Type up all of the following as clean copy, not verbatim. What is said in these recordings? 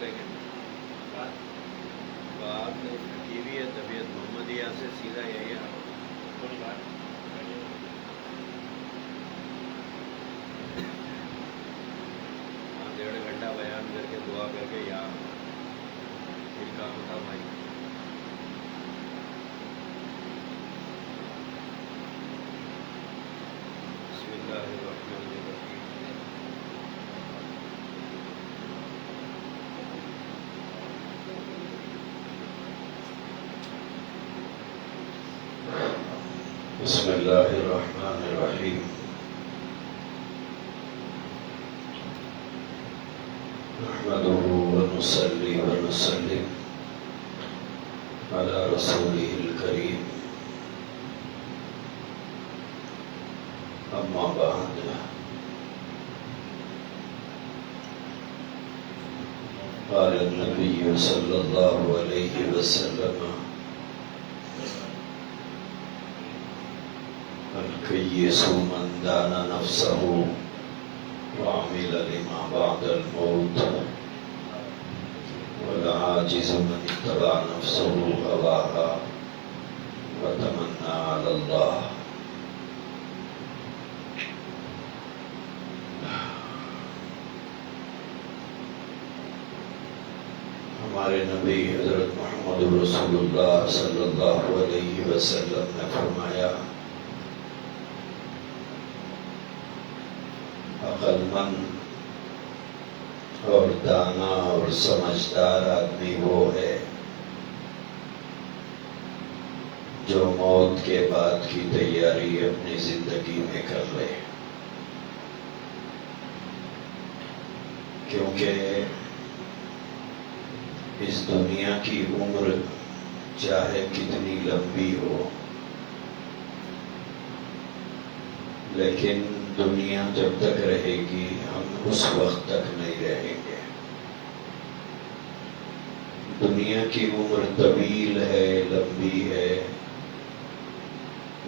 لیں گے بات نہیں کی ہوئی ہے طبیعت محمدیہ سے سیدھا یہی ہے ڈیڑھ گھنٹہ بیان کر کے دعا کر کے یہاں پھر کام تھا بھائی بسم اللہ الرحمن الرحیم بسم اللہ الرحمن الرحیم نحمده ونصلي ونسلم على رسوله الكريم أما بعد قال النبي صلى الله عليه وسلم الكيس من دان نفسه وعمل لما بعد الموت والعاجز من اتبع نفسه هواها وتمنى على الله ہمارے نبی حضرت محمد رسول اللہ صلی اللہ علیہ وسلم نے فرمایا عقل مند اور دانا اور سمجھدار آدمی وہ ہے جو موت کے بعد کی تیاری اپنی زندگی میں کر لے، کیونکہ اس دنیا کی عمر چاہے کتنی لمبی ہو لیکن دنیا جب تک رہے گی ہم اس وقت تک نہیں رہیں گے۔ دنیا کی عمر طویل ہے، لمبی ہے،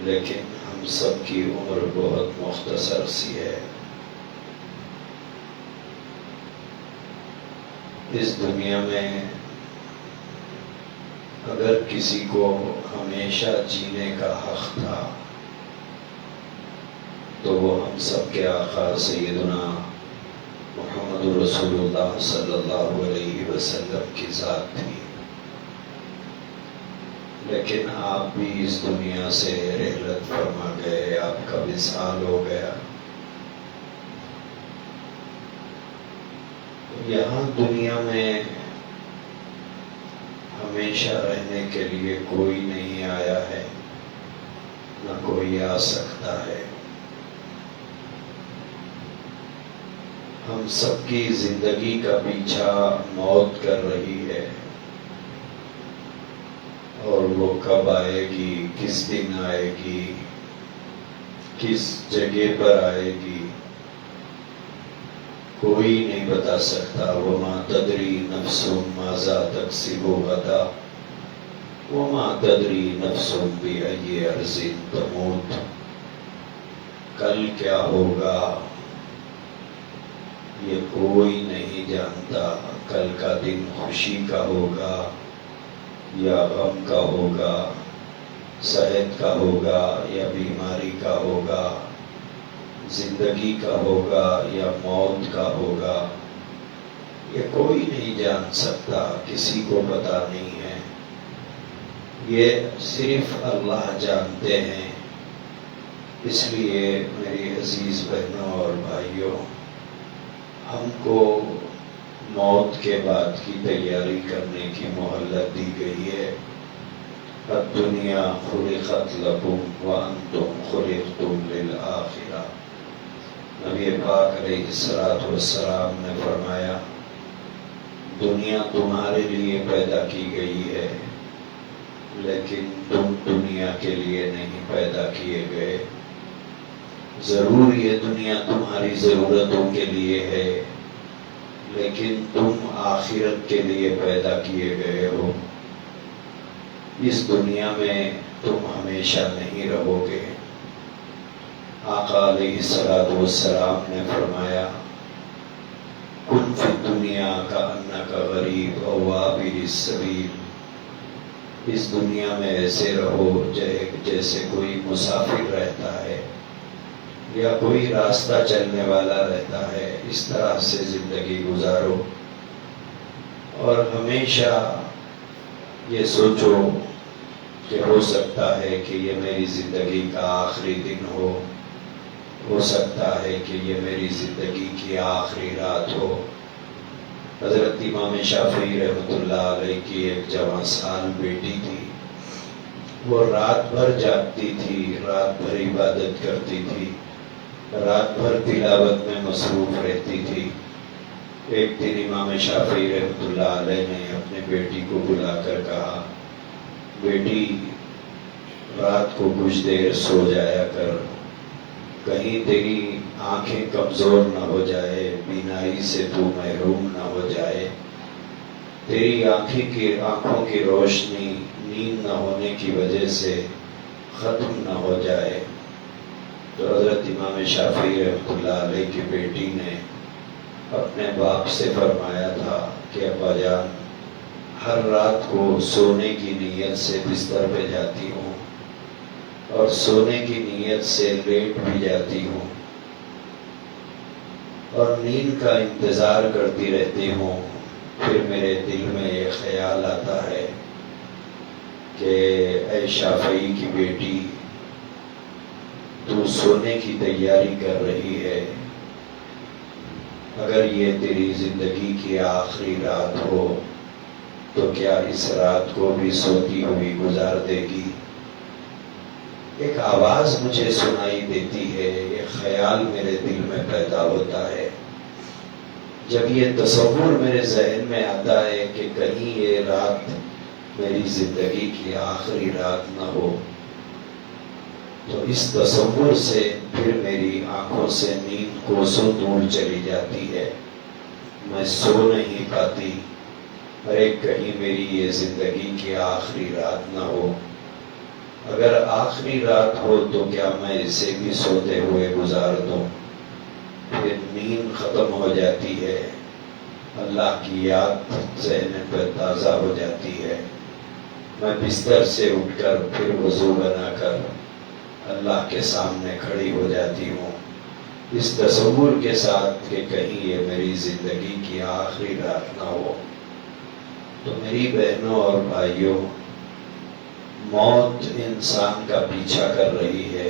لیکن ہم سب کی عمر بہت مختصر سی ہے۔ اس دنیا میں اگر کسی کو ہمیشہ جینے کا حق تھا تو وہ ہم سب کے آقا سیدنا محمد رسول اللہ صلی اللہ علیہ وسلم کی ذات تھی، لیکن آپ بھی اس دنیا سے رحلت فرما گئے، آپ کا وصال ہو گیا۔ یہاں دنیا میں ہمیشہ رہنے کے لیے کوئی نہیں آیا ہے، نہ کوئی آ سکتا ہے۔ ہم سب کی زندگی کا پیچھا موت کر رہی ہے، اور وہ کب آئے گی، کس دن آئے گی، کس جگہ پر آئے گی، کوئی نہیں بتا سکتا۔ وَمَا تَدْرِي نَفْسٌ مَاذَا تَكْسِبُ غَدًا وَمَا تَدْرِي نَفْسٌ بِأَيِّ أَرْضٍ تَمُوتُ۔ کل کیا ہوگا یہ کوئی نہیں جانتا۔ کل کا دن خوشی کا ہوگا یا غم کا ہوگا، صحت کا ہوگا یا بیماری کا ہوگا، زندگی کا ہوگا یا موت کا ہوگا، یہ کوئی نہیں جان سکتا، کسی کو پتہ نہیں ہے، یہ صرف اللہ جانتے ہیں۔ اس لیے میری عزیز بہنوں اور بھائیوں، ہم کو موت کے بعد کی تیاری کرنے کی مہلت دی گئی ہے۔ الدنیا خلقت لکم وانتم خلقتم للآخرہ۔ نبی پاک علیہ السلام نے فرمایا دنیا تمہارے لیے پیدا کی گئی ہے، لیکن تم دنیا کے لیے نہیں پیدا کیے گئے۔ ضرور یہ دنیا تمہاری ضرورتوں کے لیے ہے، لیکن تم آخرت کے لیے پیدا کیے گئے ہو۔ اس دنیا میں تم ہمیشہ نہیں رہو گے۔ آقا علیہ السلام نے فرمایا کن فی الدنیا الدنیا کأنک غریب او عابر السبیل، اس دنیا میں ایسے رہو جیسے کوئی مسافر رہتا ہے یا کوئی راستہ چلنے والا رہتا ہے، اس طرح سے زندگی گزارو، اور ہمیشہ یہ سوچو کہ ہو سکتا ہے کہ یہ میری زندگی کا آخری دن ہو سکتا ہے کہ یہ میری زندگی کی آخری رات ہو۔ حضرت امام شافعی رحمۃ اللہ علیہ کی ایک جوان سال بیٹی تھی، وہ رات بھر جاگتی تھی، رات بھر عبادت کرتی تھی، رات بھر تلاوت میں مصروف رہتی تھی۔ ایک دن امام شافعی رحمۃ اللہ علیہ نے اپنے بیٹی کو بلا کر کہا، بیٹی رات کو کچھ دیر سو جایا کر، کہیں تیری آنکھیں کمزور نہ ہو جائے، بینائی سے تو محروم نہ ہو جائے، تیری آنکھوں کی روشنی نیند نہ ہونے کی وجہ سے ختم نہ ہو جائے۔ تو حضرت امام شافعی رحمۃ اللہ علیہ کی بیٹی نے اپنے باپ سے فرمایا تھا کہ ابا جان، ہر رات کو سونے کی نیت سے بستر پہ جاتی ہوں اور سونے کی نیت سے لیٹ بھی جاتی ہوں اور نیند کا انتظار کرتی رہتی ہوں، پھر میرے دل میں یہ خیال آتا ہے کہ اے شافعی کی بیٹی، تو سونے کی تیاری کر رہی ہے، اگر یہ تیری زندگی کی آخری رات ہو تو کیا اس رات کو بھی سوتی ہوئی گزار دے گی؟ ایک آواز مجھے سنائی دیتی ہے، ایک خیال میرے دل میں پیدا ہوتا ہے۔ جب یہ تصور میرے ذہن میں آتا ہے کہ کہیں یہ رات میری زندگی کی آخری رات نہ ہو، تو اس تصور سے پھر میری آنکھوں سے نیند کوسوں دور چلی جاتی ہے، میں سو نہیں پاتی، ارے کہیں میری یہ زندگی کی آخری رات نہ ہو، اگر آخری رات ہو تو کیا میں اسے بھی سوتے ہوئے گزار دوں؟ پھر نیند ختم ہو جاتی ہے، اللہ کی یاد ذہن پر تازہ ہو جاتی ہے، میں بستر سے اٹھ کر پھر وضو بنا کر اللہ کے سامنے کھڑی ہو جاتی ہوں، اس تصور کے ساتھ کہ کہیں یہ میری زندگی کی آخری رات نہ ہو۔ تو میری بہنوں اور بھائیوں، موت انسان کا پیچھا کر رہی ہے،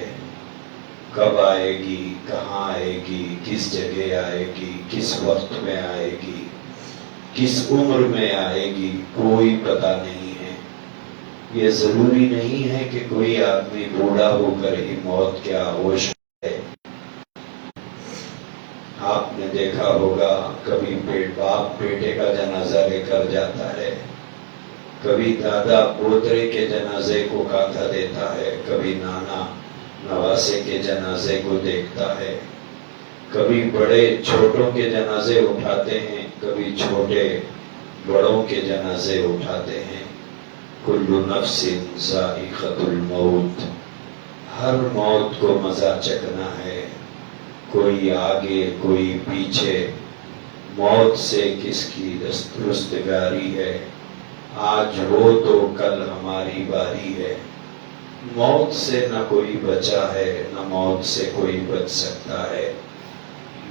کب آئے گی، کہاں آئے گی، کس جگہ آئے گی، کس وقت میں آئے گی، کس عمر میں آئے گی، کوئی پتہ نہیں ہے۔ یہ ضروری نہیں ہے کہ کوئی آدمی بوڑھا ہو کر ہی موت کے آغوش ہے۔ آپ نے دیکھا ہوگا کبھی باپ بیٹے کا جنازہ لے کر جاتا ہے، کبھی دادا پوترے کے جنازے کو کاندھا دیتا ہے، کبھی نانا نواسے کے جنازے کو دیکھتا ہے، کبھی بڑے چھوٹوں کے جنازے اٹھاتے ہیں، کبھی چھوٹے بڑوں کے جنازے اٹھاتے ہیں۔ کل نفس ذائقۃ الموت، ہر موت کو مزہ چکھنا ہے، کوئی آگے کوئی پیچھے، موت سے کس کی رستگاری ہے، آج وہ تو کل ہماری باری ہے۔ موت سے نہ کوئی بچا ہے، نہ موت سے کوئی بچ سکتا ہے۔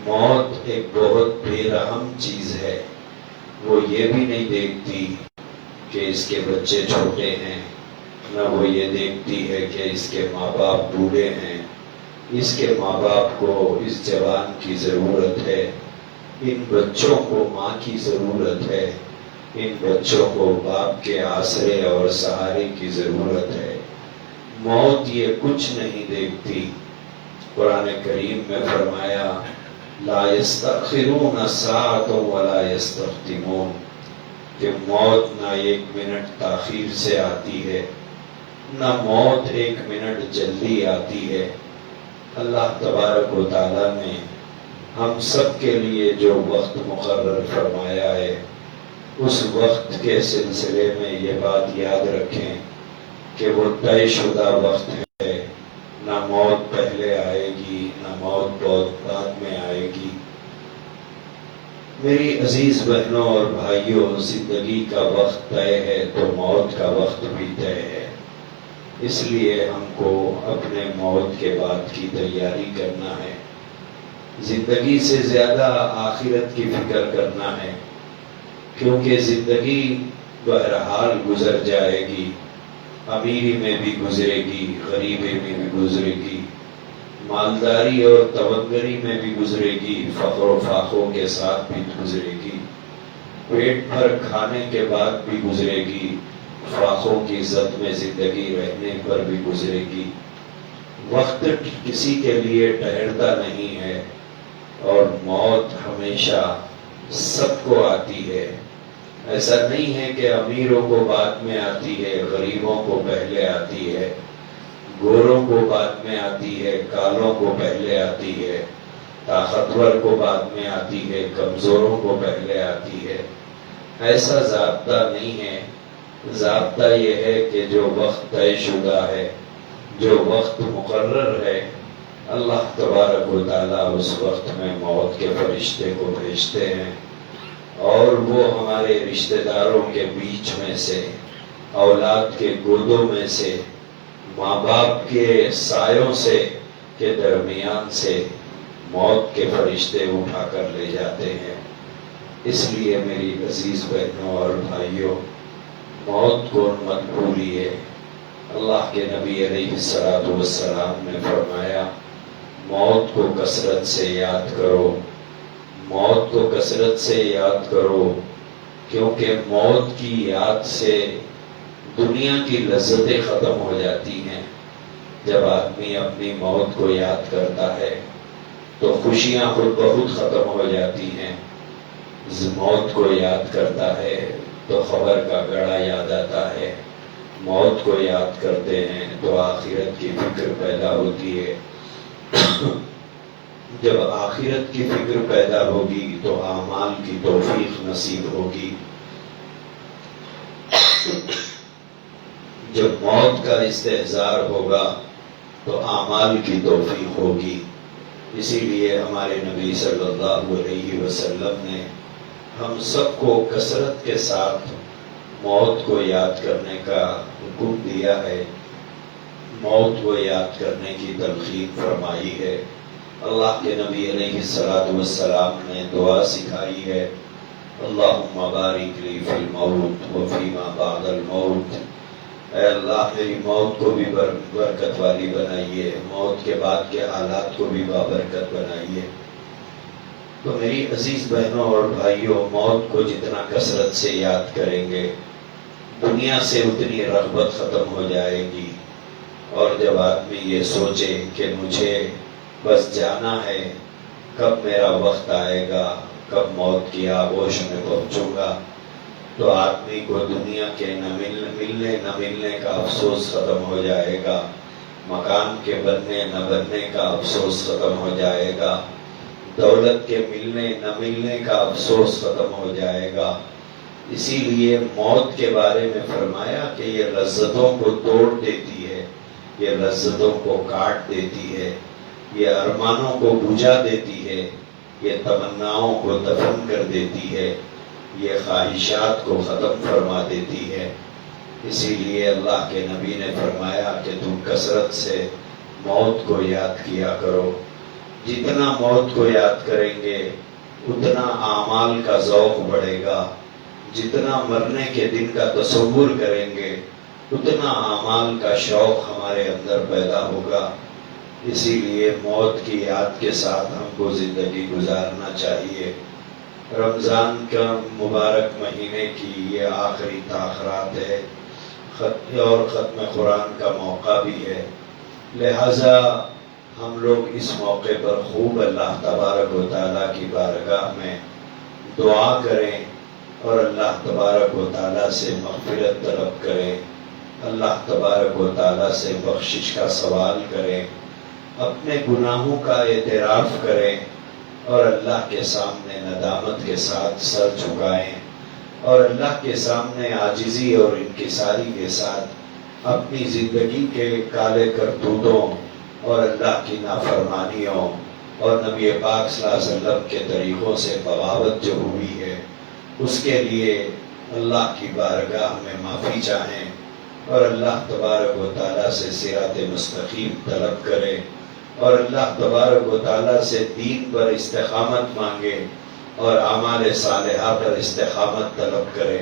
موت ایک بہت بے رحم چیز ہے، وہ یہ بھی نہیں دیکھتی کہ اس کے بچے چھوٹے ہیں، نہ وہ یہ دیکھتی ہے کہ اس کے ماں باپ بوڑھے ہیں، اس کے ماں باپ کو اس جوان کی ضرورت ہے، ان بچوں کو ماں کی ضرورت ہے، ان بچوں کو باپ کے آسرے اور سہارے کی ضرورت ہے۔ موت یہ کچھ نہیں دیکھتی۔ قرآن کریم میں فرمایا لا یستأخرون ساعۃ ولا یستقدمون، کہ موت نہ ایک منٹ تاخیر سے آتی ہے، نہ موت ایک منٹ جلدی آتی ہے۔ اللہ تبارک و تعالیٰ نے ہم سب کے لیے جو وقت مقرر فرمایا ہے، اس وقت کے سلسلے میں یہ بات یاد رکھیں کہ وہ طے شدہ وقت ہے، نہ موت پہلے آئے گی، نہ موت بہت بعد میں آئے گی۔ میری عزیز بہنوں اور بھائیوں، زندگی کا وقت طے ہے تو موت کا وقت بھی طے ہے۔ اس لیے ہم کو اپنے موت کے بعد کی تیاری کرنا ہے۔ زندگی سے زیادہ آخرت کی فکر کرنا ہے، کیونکہ زندگی بہرحال گزر جائے گی، امیری میں بھی گزرے گی، غریبی میں بھی گزرے گی، مالداری اور تونگری میں بھی گزرے گی، فقر و فاقوں کے ساتھ بھی گزرے گی، پیٹ بھر کھانے کے بعد بھی گزرے گی، فاقوں کی عزت میں زندگی رہنے پر بھی گزرے گی۔ وقت کسی کے لیے ٹھہرتا نہیں ہے، اور موت ہمیشہ سب کو آتی ہے۔ ایسا نہیں ہے کہ امیروں کو بعد میں آتی ہے، غریبوں کو پہلے آتی ہے، گوروں کو بعد میں آتی ہے، کالوں کو پہلے آتی ہے، طاقتور کو بعد میں آتی ہے، کمزوروں کو پہلے آتی ہے۔ ایسا ضابطہ نہیں ہے۔ ضابطہ یہ ہے کہ جو وقت طے شدہ ہے، جو وقت مقرر ہے، اللہ تبارک و تعالیٰ اس وقت میں موت کے فرشتے کو بھیجتے ہیں، اور وہ ہمارے رشتہ داروں کے بیچ میں سے، اولاد کے گودوں میں سے، ماں باپ کے سایوں سے کے درمیان سے موت کے فرشتے اٹھا کر لے جاتے ہیں۔ اس لیے میری عزیز بہنوں اور بھائیوں، موت کو مت بھولیے۔ اللہ کے نبی علیہ السلام نے فرمایا، موت کو کثرت سے یاد کرو، موت کو کثرت سے یاد کرو، کیونکہ موت کی یاد سے دنیا کی لذتیں ختم ہو جاتی ہیں۔ جب آدمی اپنی موت کو یاد کرتا ہے تو خوشیاں خود بخود ختم ہو جاتی ہیں۔ موت کو یاد کرتا ہے تو خبر کا گڑھا یاد آتا ہے، موت کو یاد کرتے ہیں تو آخرت کی فکر پیدا ہوتی ہے۔ جب آخرت کی فکر پیدا ہوگی تو اعمال کی توفیق نصیب ہوگی۔ جب موت کا استحضار ہوگا تو اعمال کی توفیق ہوگی۔ اسی لیے ہمارے نبی صلی اللہ علیہ وسلم نے ہم سب کو کثرت کے ساتھ موت کو یاد کرنے کا حکم دیا ہے، موت کو یاد کرنے کی تلقین فرمائی ہے۔ اللہ کے نبی علیہ السلام نے دعا سکھائی ہے، اللہم بارک لی فی الموت وفیما بعد الموت۔ اے اللہ میری موت کو بھی برکت والی بنائیے، موت کے بعد کے حالات کو بھی بابرکت بنائیے۔ تو میری عزیز بہنوں اور بھائیوں، موت کو جتنا کثرت سے یاد کریں گے، دنیا سے اتنی رغبت ختم ہو جائے گی۔ اور جب آدمی یہ سوچے کہ مجھے بس جانا ہے، کب میرا وقت آئے گا، کب موت کی آغوش میں پہنچوں گا، تو آدمی کو دنیا کے نہ ملنے کا افسوس ختم ہو جائے گا، مکان کے بننے نہ بننے کا افسوس ختم ہو جائے گا، دولت کے ملنے نہ ملنے کا افسوس ختم ہو جائے گا۔ اسی لیے موت کے بارے میں فرمایا کہ یہ لذتوں کو توڑ دیتی ہے، یہ لذتوں کو کاٹ دیتی ہے، یہ ارمانوں کو بجھا دیتی ہے، یہ تمناؤں کو دفن کر دیتی ہے، یہ خواہشات کو ختم فرما دیتی ہے۔ اسی لیے اللہ کے نبی نے فرمایا کہ تم کثرت سے موت کو یاد کیا کرو۔ جتنا موت کو یاد کریں گے اتنا اعمال کا ذوق بڑھے گا، جتنا مرنے کے دن کا تصور کریں گے اتنا اعمال کا شوق ہمارے اندر پیدا ہوگا۔ اسی لیے موت کی یاد کے ساتھ ہم کو زندگی گزارنا چاہیے۔ رمضان کا مبارک مہینے کی یہ آخری تاخرات ہے، اور ختم قرآن کا موقع بھی ہے، لہذا ہم لوگ اس موقع پر خوب اللہ تبارک و تعالیٰ کی بارگاہ میں دعا کریں اور اللہ تبارک و تعالیٰ سے مغفرت طلب کریں، اللہ تبارک و تعالیٰ سے بخشش کا سوال کریں، اپنے گناہوں کا اعتراف کریں اور اللہ کے سامنے ندامت کے ساتھ سر جھکائیں، اور اللہ کے سامنے عاجزی اور انکساری کے ساتھ اپنی زندگی کے کالے کرتوتوں اور اللہ کی نافرمانیوں اور نبی پاک صلی اللہ علیہ وسلم کے طریقوں سے بغاوت جو ہوئی ہے اس کے لیے اللہ کی بارگاہ میں معافی چاہیں اور اللہ تبارک و تعالیٰ سے صراط مستقیم طلب کرے اور اللہ تبارک و تعالیٰ سے دین پر استقامت مانگے اور اعمال صالحہ پر استقامت طلب کرے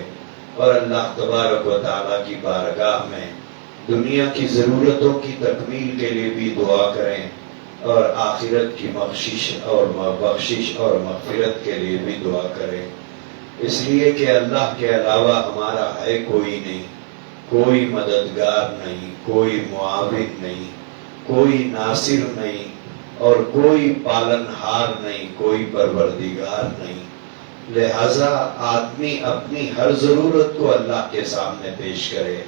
اور اللہ تبارک و تعالیٰ کی بارگاہ میں دنیا کی ضرورتوں کی تکمیل کے لیے بھی دعا کریں اور آخرت کی بخشش اور مغفرت کے لیے بھی دعا کریں، اس لیے کہ اللہ کے علاوہ ہمارا ہے کوئی نہیں، کوئی مددگار نہیں، کوئی معاون نہیں، کوئی ناصر نہیں اور کوئی پالنہار نہیں، کوئی پروردگار نہیں۔ لہذا آدمی اپنی ہر ضرورت کو اللہ کے سامنے پیش کرے۔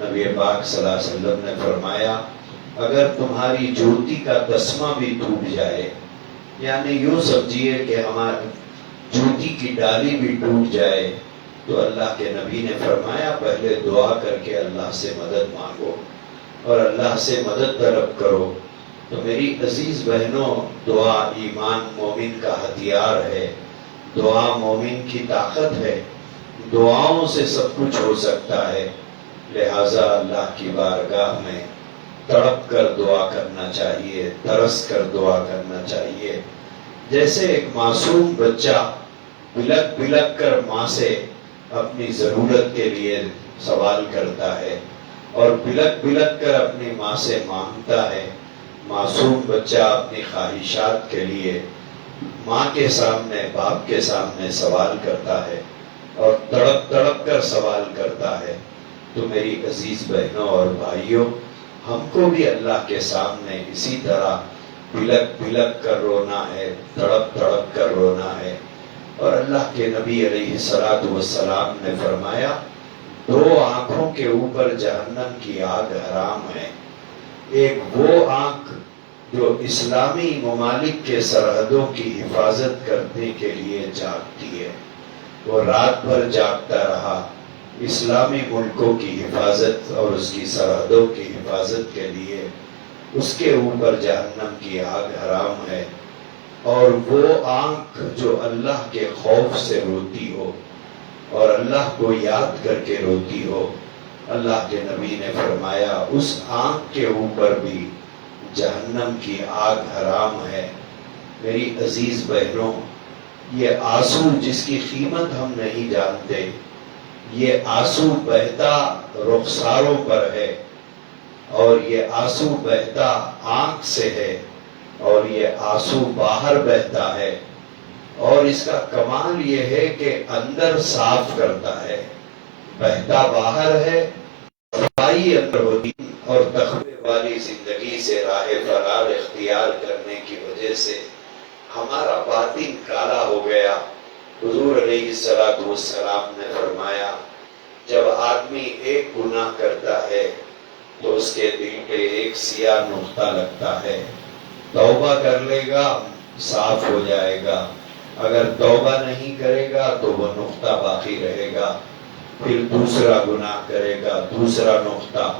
نبی پاک صلی اللہ علیہ وسلم نے فرمایا اگر تمہاری جوتی کا تسمہ بھی ٹوٹ جائے، یعنی یوں سمجھیے کہ ہماری جوتی کی ڈالی بھی ٹوٹ جائے، تو اللہ کے نبی نے فرمایا پہلے دعا کر کے اللہ سے مدد مانگو اور اللہ سے مدد طلب کرو۔ تو میری عزیز بہنوں، دعا ایمان مومن کا ہتھیار ہے، دعا مومن کی طاقت ہے، دعاؤں سے سب کچھ ہو سکتا ہے۔ لہٰذا اللہ کی بارگاہ میں تڑپ کر دعا کرنا چاہیے، ترس کر دعا کرنا چاہیے۔ جیسے ایک معصوم بچہ بلک بلک کر ماں سے اپنی ضرورت کے لیے سوال کرتا ہے اور بلک بلک کر اپنی ماں سے مانگتا ہے، معصوم بچہ اپنی خواہشات کے لیے ماں کے سامنے، باپ کے سامنے سوال کرتا ہے اور تڑپ تڑپ کر سوال کرتا ہے۔ تو میری عزیز بہنوں اور بھائیوں، ہم کو بھی اللہ کے سامنے اسی طرح بلک بلک کر رونا ہے، تڑپ تڑپ کر رونا ہے۔ اور اللہ کے نبی علیہ الصلوۃ والسلام نے فرمایا دو آنکھوں کے اوپر جہنم کی آگ حرام ہے، ایک وہ آنکھ جو اسلامی ممالک کے سرحدوں کی حفاظت کرنے کے لیے جاگتی ہے، وہ رات بھر جاگتا رہا اسلامی ملکوں کی حفاظت اور اس کی سرحدوں کی حفاظت کے لیے، اس کے اوپر جہنم کی آگ حرام ہے۔ اور وہ آنکھ جو اللہ کے خوف سے روتی ہو اور اللہ کو یاد کر کے روتی ہو، اللہ کے نبی نے فرمایا اس آنکھ کے اوپر بھی جہنم کی آگ حرام ہے۔ میری عزیز بہنوں، یہ آنسو جس کی قیمت ہم نہیں جانتے، یہ آنسو بہتا رخساروں پر ہے اور یہ آنسو بہتا آنکھ سے ہے اور یہ آنسو باہر بہتا ہے، اور اس کا کمال یہ ہے کہ اندر صاف کرتا ہے، بہتا باہر ہے، صفائی اندر ہوتی، اور تقوی والی زندگی سے راہ فرار اختیار کرنے کی وجہ سے ہمارا باطن کالا ہو گیا۔ حضور علیہ الصلوۃ والسلام نے فرمایا جب آدمی ایک گناہ کرتا ہے تو اس کے دل پہ ایک سیاہ نقطہ لگتا ہے، توبہ کر لے گا صاف ہو جائے گا، اگر توبہ نہیں کرے گا تو وہ نقطہ باقی رہے گا، پھر دوسرا گناہ کرے گا دوسرا نقطہ،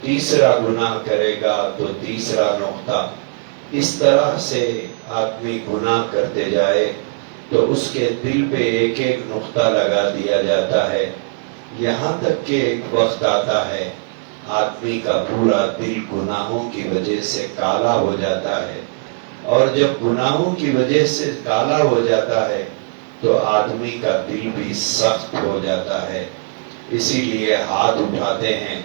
تیسرا گناہ کرے گا تو تیسرا نقطہ، اس طرح سے آدمی گناہ کرتے جائے تو اس کے دل پہ ایک ایک نقطہ لگا دیا جاتا ہے، یہاں تک کہ ایک وقت آتا ہے آدمی کا پورا دل گناہوں کی وجہ سے کالا ہو جاتا ہے، اور جب گناہوں کی وجہ سے کالا ہو جاتا ہے تو آدمی کا دل بھی سخت ہو جاتا ہے۔ اسی لیے ہاتھ اٹھاتے ہیں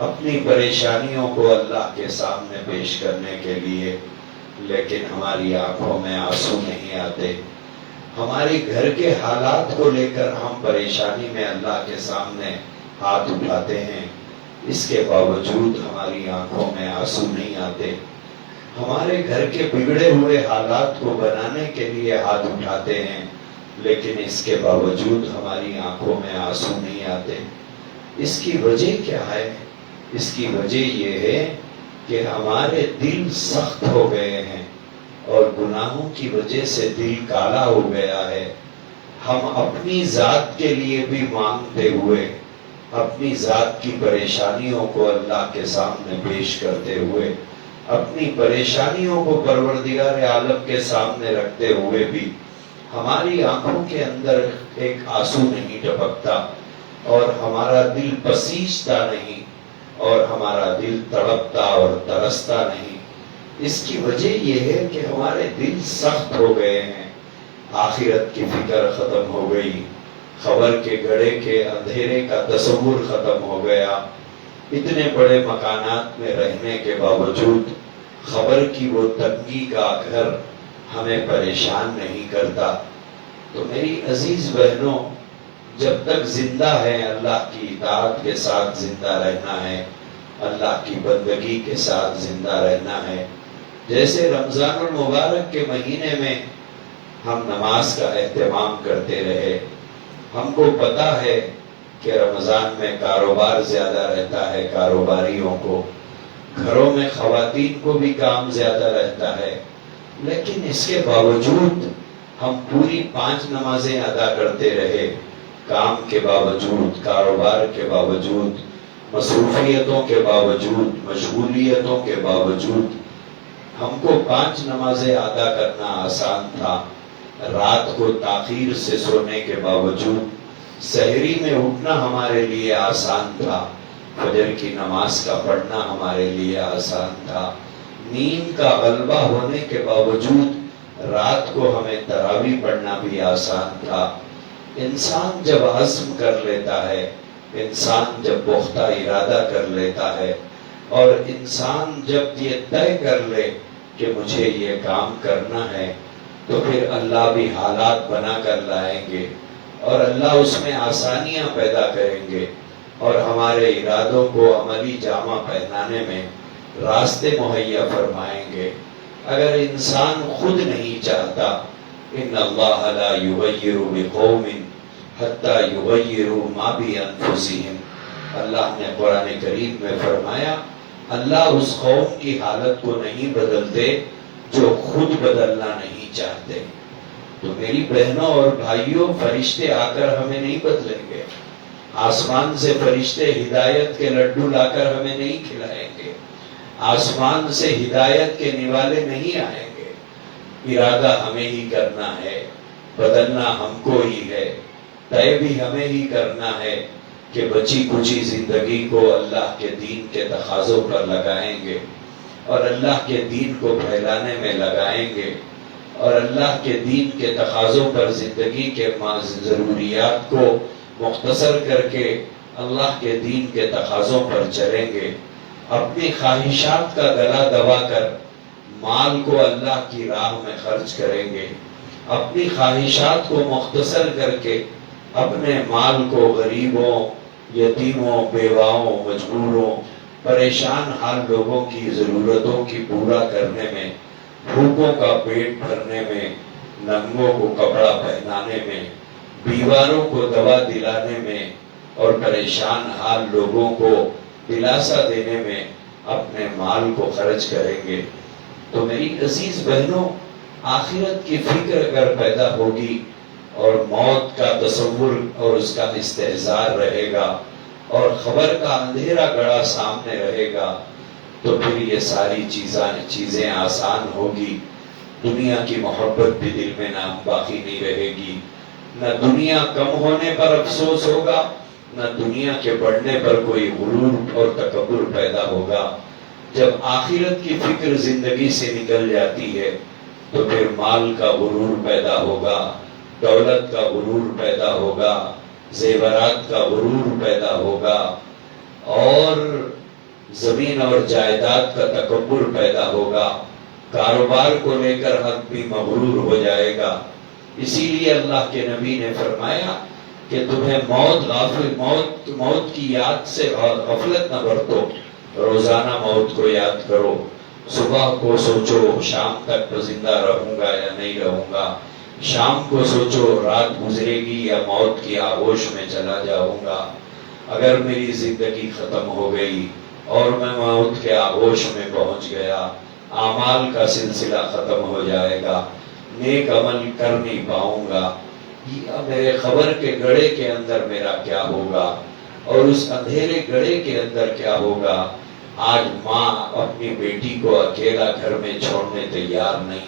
اپنی پریشانیوں کو اللہ کے سامنے پیش کرنے کے لیے، لیکن ہماری آنکھوں میں آنسو نہیں آتے۔ ہماری گھر کے حالات کو لے کر ہم پریشانی میں اللہ کے سامنے ہاتھ اٹھاتے ہیں، اس کے باوجود ہماری آنکھوں میں آنسو نہیں آتے۔ ہمارے گھر کے بگڑے ہوئے حالات کو بنانے کے لیے ہاتھ اٹھاتے ہیں، لیکن اس کے باوجود ہماری آنکھوں میں آنسو نہیں آتے۔ اس کی وجہ کیا ہے؟ اس کی وجہ یہ ہے کہ ہمارے دل سخت ہو گئے ہیں اور گناہوں کی وجہ سے دل کالا ہو گیا ہے۔ ہم اپنی ذات کے لیے بھی مانگتے ہوئے، اپنی ذات کی پریشانیوں کو اللہ کے سامنے پیش کرتے ہوئے اپنی پریشانیوں کو پروردگار عالم کے سامنے رکھتے ہوئے بھی ہماری آنکھوں کے اندر ایک آنسو نہیں ٹپکتا اور ہمارا دل پسیجتا نہیں اور ہمارا دل تڑپتا اور ترستا نہیں. اس کی وجہ یہ ہے کہ ہمارے دل سخت ہو گئے ہیں. آخرت کی فکر ختم ہو گئی، خبر کے گڑھے کے اندھیرے کا تصور ختم ہو گیا. اتنے بڑے مکانات میں رہنے کے باوجود خبر کی وہ تنگی کا گھر ہمیں پریشان نہیں کرتا. تو میری عزیز بہنوں، جب تک زندہ ہے اللہ کی اطاعت کے ساتھ زندہ رہنا ہے، اللہ کی بندگی کے ساتھ زندہ رہنا ہے. جیسے رمضان المبارک کے مہینے میں ہم نماز کا اہتمام کرتے رہے. ہم کو پتا ہے کہ رمضان میں کاروبار زیادہ رہتا ہے کاروباریوں کو، گھروں میں خواتین کو بھی کام زیادہ رہتا ہے، لیکن اس کے باوجود ہم پوری 5 نمازیں ادا کرتے رہے. کام کے باوجود، کاروبار کے باوجود، مصروفیتوں کے باوجود، مشغولیتوں کے باوجود ہم کو 5 نمازیں ادا کرنا آسان تھا. رات کو تاخیر سے سونے کے باوجود سحری میں اٹھنا ہمارے لیے آسان تھا. فجر کی نماز کا پڑھنا ہمارے لیے آسان تھا. نیند کا غلبہ ہونے کے باوجود رات کو ہمیں تراویح پڑھنا بھی آسان تھا. انسان جب عزم کر لیتا ہے، انسان جب پختہ ارادہ کر لیتا ہے اور انسان جب یہ طے کر لے کہ مجھے یہ کام کرنا ہے، تو پھر اللہ بھی حالات بنا کر لائیں گے اور اللہ اس میں آسانیاں پیدا کریں گے اور ہمارے ارادوں کو عملی جامہ پہنانے میں راستے مہیا فرمائیں گے. اگر انسان خود نہیں چاہتا، ان اللہ لا یغیر بقوم حتی یغیروا ما بانفسہم، اللہ نے قرآن کریم میں فرمایا اللہ اس قوم کی حالت کو نہیں بدلتے جو خود بدلنا نہیں چاہتے. تو میری بہنوں اور بھائیوں، فرشتے آ کر ہمیں نہیں بدلیں گے. آسمان سے فرشتے ہدایت کے لڈو لا کر ہمیں نہیں کھلائیں گے. آسمان سے ہدایت کے نوالے نہیں آئیں گے. ارادہ ہمیں ہی کرنا ہے، بدلنا ہم کو ہی ہے، طے بھی ہمیں ہی کرنا ہے کہ بچی کچی زندگی کو اللہ کے دین کے تقاضوں پر لگائیں گے اور اللہ کے دین کو پھیلانے میں لگائیں گے اور اللہ کے دین کے تقاضوں پر زندگی کے ضروریات کو مختصر کر کے اللہ کے دین کے تقاضوں پر چلیں گے. اپنی خواہشات کا گلا دبا کر مال کو اللہ کی راہ میں خرچ کریں گے. اپنی خواہشات کو مختصر کر کے اپنے مال کو غریبوں، یتیموں، بیواؤں، مجبوروں، پریشان حال لوگوں کی ضرورتوں کی پورا کرنے میں، بھوکوں کا پیٹ بھرنے میں، ننگوں کو کپڑا پہنانے میں، بیماروں کو دوا دلانے میں اور پریشان حال لوگوں کو دلاسا دینے میں اپنے مال کو خرچ کریں گے. تو میری عزیز بہنوں، آخرت کی فکر اگر پیدا ہوگی اور موت کا تصور اور اس کا استحضار رہے گا اور خبر کا اندھیرا گڑا سامنے رہے گا، تو پھر یہ ساری چیزیں آسان ہوگی. دنیا کی محبت بھی دل میں نہ باقی نہیں رہے گی. نہ دنیا کم ہونے پر افسوس ہوگا، نہ دنیا کے بڑھنے پر کوئی غرور اور تکبر پیدا ہوگا. جب آخرت کی فکر زندگی سے نکل جاتی ہے تو پھر مال کا غرور پیدا ہوگا، دولت کا غرور پیدا ہوگا، زیورات کا غرور پیدا ہوگا اور زمین اور جائیداد کا تکبر پیدا ہوگا. کاروبار کو لے کر حق بھی مغرور ہو جائے گا. اسی لیے اللہ کے نبی نے فرمایا کہ تمہیں موت کی یاد سے غفلت نہ برتو، روزانہ موت کو یاد کرو. صبح کو سوچو شام تک زندہ رہوں گا یا نہیں رہوں گا، شام کو سوچو رات گزرے گی یا موت کی آغوش میں چلا جاؤں گا. اگر میری زندگی ختم ہو گئی اور میں موت کے آغوش میں پہنچ گیا، اعمال کا سلسلہ ختم ہو جائے گا، نیک عمل کر نہیں پاؤں گا. میرے خبر کے گڑھے کے اندر میرا کیا ہوگا اور اس اندھیرے گڑھے کے اندر کیا ہوگا؟ آج ماں اپنی بیٹی کو اکیلا گھر میں چھوڑنے تیار نہیں،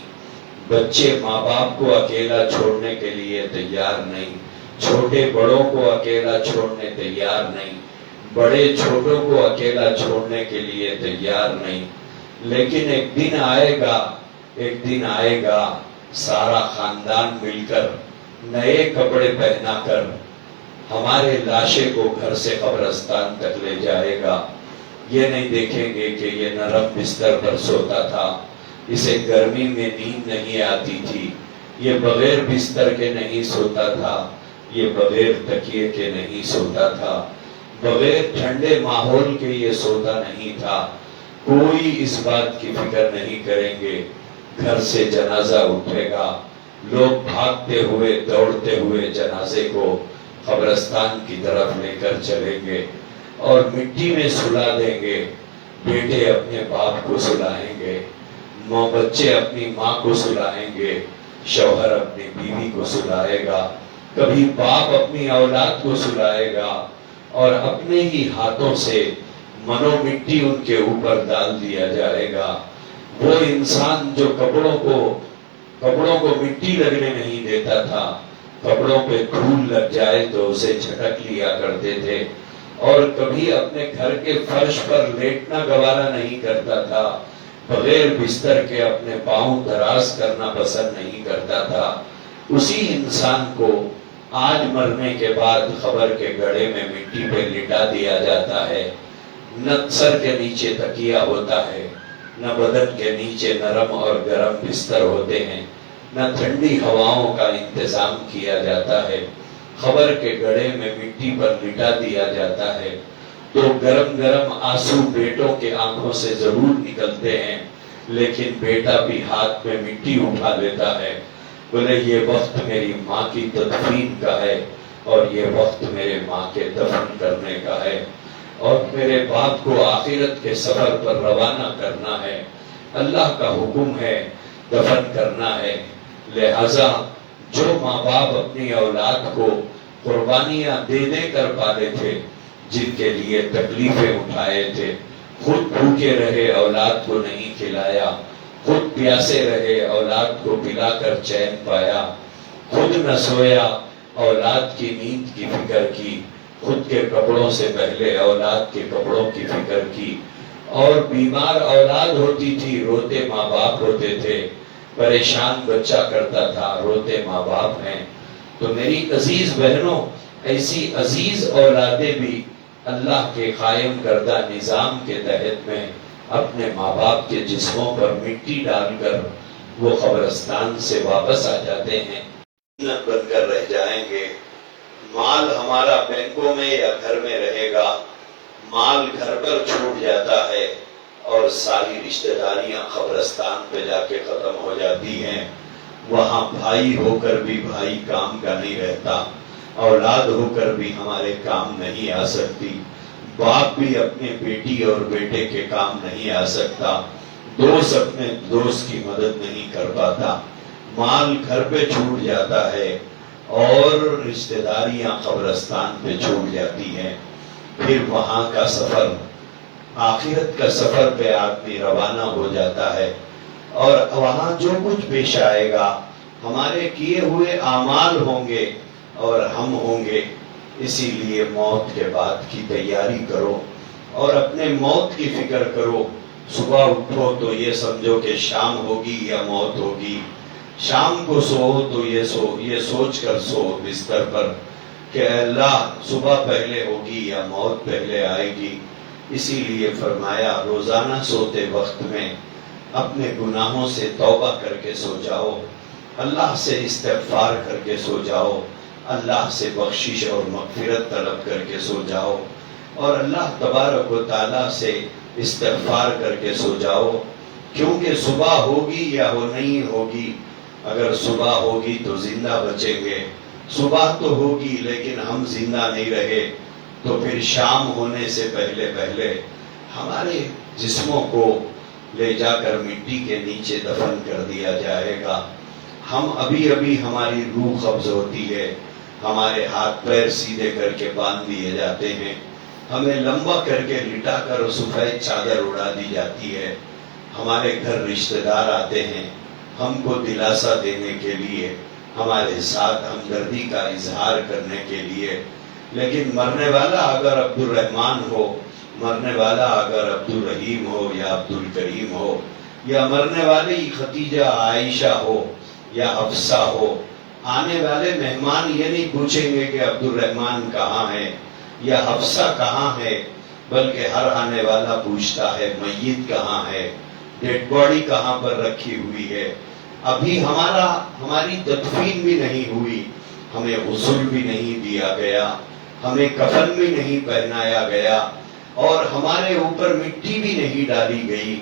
بچے ماں باپ کو اکیلا چھوڑنے کے لیے تیار نہیں، چھوٹے بڑوں کو اکیلا چھوڑنے تیار نہیں، بڑے چھوٹوں کو اکیلا چھوڑنے کے لیے تیار نہیں۔ لیکن ایک دن آئے گا سارا خاندان مل کر نئے کپڑے پہنا کر ہمارے لاشے کو گھر سے قبرستان تک لے جائے گا۔ یہ نہیں دیکھیں گے کہ یہ نرم بستر پر سوتا تھا، اسے گرمی میں نیند نہیں آتی تھی، یہ بغیر بستر کے نہیں سوتا تھا، یہ بغیر تکیے کے نہیں سوتا تھا، بغیر ٹھنڈے ماحول کے یہ سوتا نہیں تھا۔ کوئی اس بات کی فکر نہیں کریں گے۔ گھر سے جنازہ اٹھے گا، لوگ بھاگتے ہوئے دوڑتے ہوئے جنازے کو قبرستان کی طرف لے کر چلیں گے اور مٹی میں سلا دیں گے۔ بیٹے اپنے باپ کو سلائیں گے، بچے اپنی ماں کو سلائیں گے، شوہر اپنی بیوی کو سلائے گا، کبھی باپ اپنی اولاد کو سلائے گا، اور اپنے ہی ہاتھوں سے منو مٹی ان کے اوپر ڈال دیا جائے گا۔ وہ انسان جو کپڑوں کو مٹی لگنے نہیں دیتا تھا، کپڑوں پہ دھول لگ جائے تو اسے جھٹک لیا کرتے تھے، اور کبھی اپنے گھر کے فرش پر لیٹنا گوارا نہیں کرتا تھا، بغیر بستر کے اپنے پاؤں دراز کرنا پسند نہیں کرتا تھا، اسی انسان کو آج مرنے کے بعد قبر کے گڑھے میں مٹی پہ لٹا دیا جاتا ہے۔ نہ سر کے نیچے تکیہ ہوتا ہے، نہ بدن کے نیچے نرم اور گرم بستر ہوتے ہیں، نہ ٹھنڈی ہواؤں کا انتظام کیا جاتا ہے۔ قبر کے گڑھے میں مٹی پر لٹا دیا جاتا ہے تو گرم گرم آنسو بیٹوں کے آنکھوں سے ضرور نکلتے ہیں، لیکن بیٹا بھی ہاتھ میں مٹی اٹھا لیتا ہے، بولے یہ وقت میری ماں کی تدفین کا ہے، اور یہ وقت میرے ماں کے دفن کرنے کا ہے، اور میرے باپ کو آخرت کے سفر پر روانہ کرنا ہے، اللہ کا حکم ہے دفن کرنا ہے۔ لہذا جو ماں باپ اپنی اولاد کو قربانیاں دے دے کر پالے تھے، جن کے لیے تکلیفیں اٹھائے تھے، خود بھوکے رہے اولاد کو نہیں کھلایا، خود پیاسے رہے اولاد کو پلا کر چین پایا، خود نہ سویا اولاد کی نیند کی فکر کی، خود کے کپڑوں سے پہلے اولاد کے کپڑوں کی فکر کی، اور بیمار اولاد ہوتی تھی روتے ماں باپ ہوتے تھے، پریشان بچہ کرتا تھا روتے ماں باپ ہیں۔ تو میری عزیز بہنوں، ایسی عزیز اولادیں بھی اللہ کے قائم کردہ نظام کے تحت میں اپنے ماں باپ کے جسموں پر مٹی ڈال کر وہ قبرستان سے واپس آ جاتے ہیں، بن کر رہ جائیں گے۔ مال ہمارا بینکوں میں یا گھر میں رہے گا، مال گھر پر چھوٹ جاتا ہے، اور ساری رشتہ داریاں قبرستان پہ جا کے ختم ہو جاتی ہیں۔ وہاں بھائی ہو کر بھی بھائی کام کا نہیں رہتا، اولاد ہو کر بھی ہمارے کام نہیں آ سکتی، باپ بھی اپنے بیٹی اور بیٹے کے کام نہیں آ سکتا، دوست اپنے دوست کی مدد نہیں کر پاتا، مال گھر پہ چھوٹ جاتا ہے، اور رشتہ داریاں قبرستان پہ چھوٹ جاتی ہیں۔ پھر وہاں کا سفر، آخرت کا سفر پہ آدمی روانہ ہو جاتا ہے، اور وہاں جو کچھ پیش آئے گا ہمارے کیے ہوئے اعمال ہوں گے اور ہم ہوں گے۔ اسی لیے موت کے بعد کی تیاری کرو اور اپنے موت کی فکر کرو۔ صبح اٹھو تو یہ سمجھو کہ شام ہوگی یا موت ہوگی، شام کو سو تو یہ سوچ کر سو بستر پر کہ اللہ صبح پہلے ہوگی یا موت پہلے آئے گی۔ اسی لیے فرمایا روزانہ سوتے وقت میں اپنے گناہوں سے توبہ کر کے سو جاؤ، اللہ سے استغفار کر کے سو جاؤ، اللہ سے بخشش اور مغفرت طلب کر کے سو جاؤ، اور اللہ تبارک و تعالیٰ سے استغفار کر کے سو جاؤ، کیونکہ صبح ہوگی یا وہ نہیں ہوگی۔ اگر صبح ہوگی تو زندہ بچیں گے، صبح تو ہوگی لیکن ہم زندہ نہیں رہے تو پھر شام ہونے سے پہلے ہمارے جسموں کو لے جا کر مٹی کے نیچے دفن کر دیا جائے گا۔ ہم ابھی ہماری روح قبض ہوتی ہے، ہمارے ہاتھ پیر سیدھے کر کے باندھ دیے جاتے ہیں، ہمیں لمبا کر کے لٹا کر سفید چادر اڑا دی جاتی ہے. ہمارے گھر رشتہ دار آتے ہیں ہم کو دلاسا دینے کے لیے، ہمارے ساتھ ہمدردی کا اظہار کرنے کے لیے. لیکن مرنے والا اگر عبد الرحمن ہو، مرنے والا اگر عبد الرحیم ہو یا عبد الکریم ہو، یا مرنے والی خدیجہ عائشہ ہو یا حفصہ ہو، آنے والے مہمان یہ نہیں پوچھیں گے کہ عبد الرحمن کہاں ہے یا حفصہ کہاں ہے، بلکہ ہر آنے والا پوچھتا ہے میت کہاں ہے، ڈیڈ باڈی کہاں پر رکھی ہوئی ہے. ابھی ہماری تدفین بھی نہیں ہوئی، ہمیں غسل بھی نہیں دیا گیا، ہمیں کفن بھی نہیں پہنایا گیا، اور ہمارے اوپر مٹی بھی نہیں ڈالی گئی.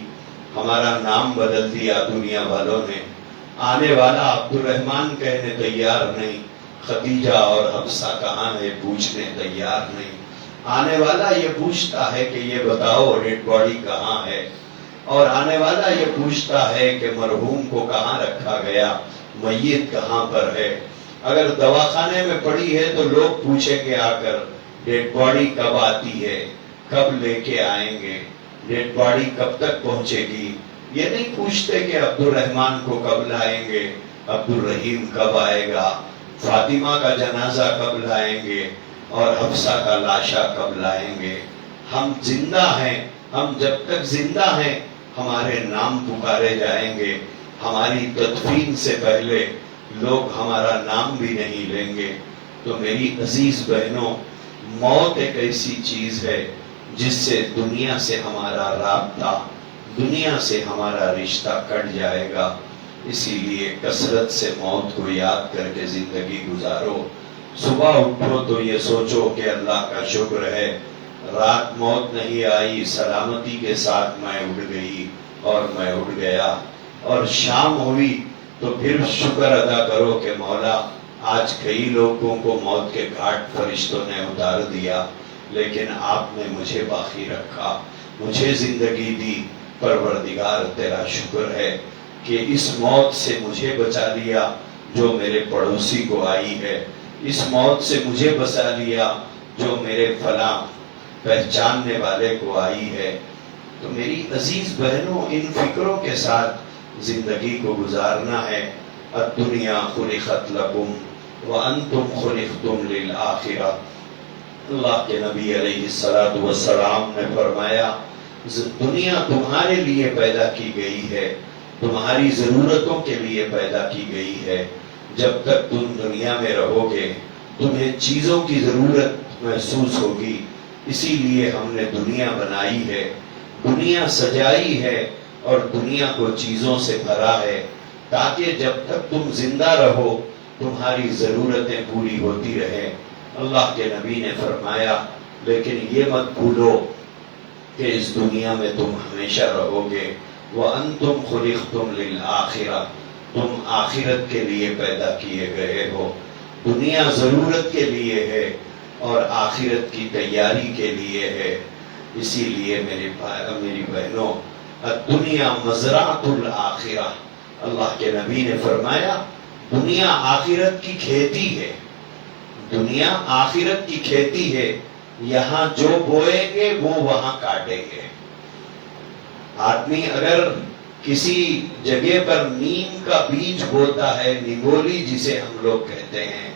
ہمارا نام بدل دیا دنیا والوں نے. آنے والا عبد الرحمن کہنے تیار نہیں، خدیجہ اور حفصہ کہاں ہے پوچھنے تیار نہیں. آنے والا یہ پوچھتا ہے کہ یہ بتاؤ ڈیڈ باڈی کہاں ہے، اور آنے والا یہ پوچھتا ہے کہ مرحوم کو کہاں رکھا گیا، میت کہاں پر ہے. اگر دواخانے میں پڑی ہے تو لوگ پوچھیں گے آ کر ڈیڈ باڈی کب آتی ہے، کب لے کے آئیں گے، ڈیڈ باڈی کب تک پہنچے گی. یہ نہیں پوچھتے کہ عبد الرحمن کو کب لائیں گے، عبد الرحیم کب آئے گا، فاطمہ کا جنازہ کب لائیں گے، اور حفصہ کا لاشا کب لائیں گے. ہم زندہ ہیں، ہم جب تک زندہ ہیں ہمارے نام پکارے جائیں گے. ہماری تدفین سے پہلے لوگ ہمارا نام بھی نہیں لیں گے. تو میری عزیز بہنوں، موت ایک ایسی چیز ہے جس سے دنیا سے ہمارا رابطہ، دنیا سے ہمارا رشتہ کٹ جائے گا. اسی لیے کثرت سے موت کو یاد کر کے زندگی گزارو. صبح اٹھو تو یہ سوچو کہ اللہ کا شکر ہے رات موت نہیں آئی، سلامتی کے ساتھ میں اٹھ گئی اور میں اٹھ گیا. اور شام ہوئی تو پھر شکر ادا کرو کہ مولا آج کئی لوگوں کو موت کے گھاٹ فرشتوں نے اتار دیا، لیکن آپ نے مجھے باقی رکھا، مجھے زندگی دی. پروردگار تیرا شکر ہے کہ اس موت سے مجھے بچا لیا جو میرے پڑوسی کو آئی ہے، اس موت سے مجھے بچا لیا جو میرے فلاں پہچاننے والے کو آئی ہے. تو میری عزیز بہنوں، ان فکروں کے ساتھ زندگی کو گزارنا ہے. الدنیا خلقت لکم وانتم خلقتم للآخرہ. اللہ کے نبی علیہ السلام نے فرمایا دنیا تمہارے لیے پیدا کی گئی ہے، تمہاری ضرورتوں کے لیے پیدا کی گئی ہے. جب تک تم دنیا میں رہو گے تمہیں چیزوں کی ضرورت محسوس ہوگی. اسی لیے ہم نے دنیا بنائی ہے، دنیا سجائی ہے اور دنیا کو چیزوں سے بھرا ہے، تاکہ جب تک تم زندہ رہو تمہاری ضرورتیں پوری ہوتی رہیں. اللہ کے نبی نے فرمایا لیکن یہ مت بھولو کہ اس دنیا میں تم ہمیشہ رہو گے. وَأَنْتُمْ خُلِقْتُمْ لِلْآخِرَةِ، تم آخرت کے لیے پیدا کیے گئے ہو. دنیا ضرورت کے لیے ہے اور آخرت کی تیاری کے لیے ہے. اسی لیے میری بہنوں، الدنیا مزرعۃ الآخرہ. اللہ کے نبی نے فرمایا دنیا آخرت کی کھیتی ہے، دنیا آخرت کی کھیتی ہے. یہاں جو بوئیں گے وہ وہاں کاٹیں گے. آدمی اگر کسی جگہ پر نیم کا بیج بوتا ہے، نگولی جسے ہم لوگ کہتے ہیں،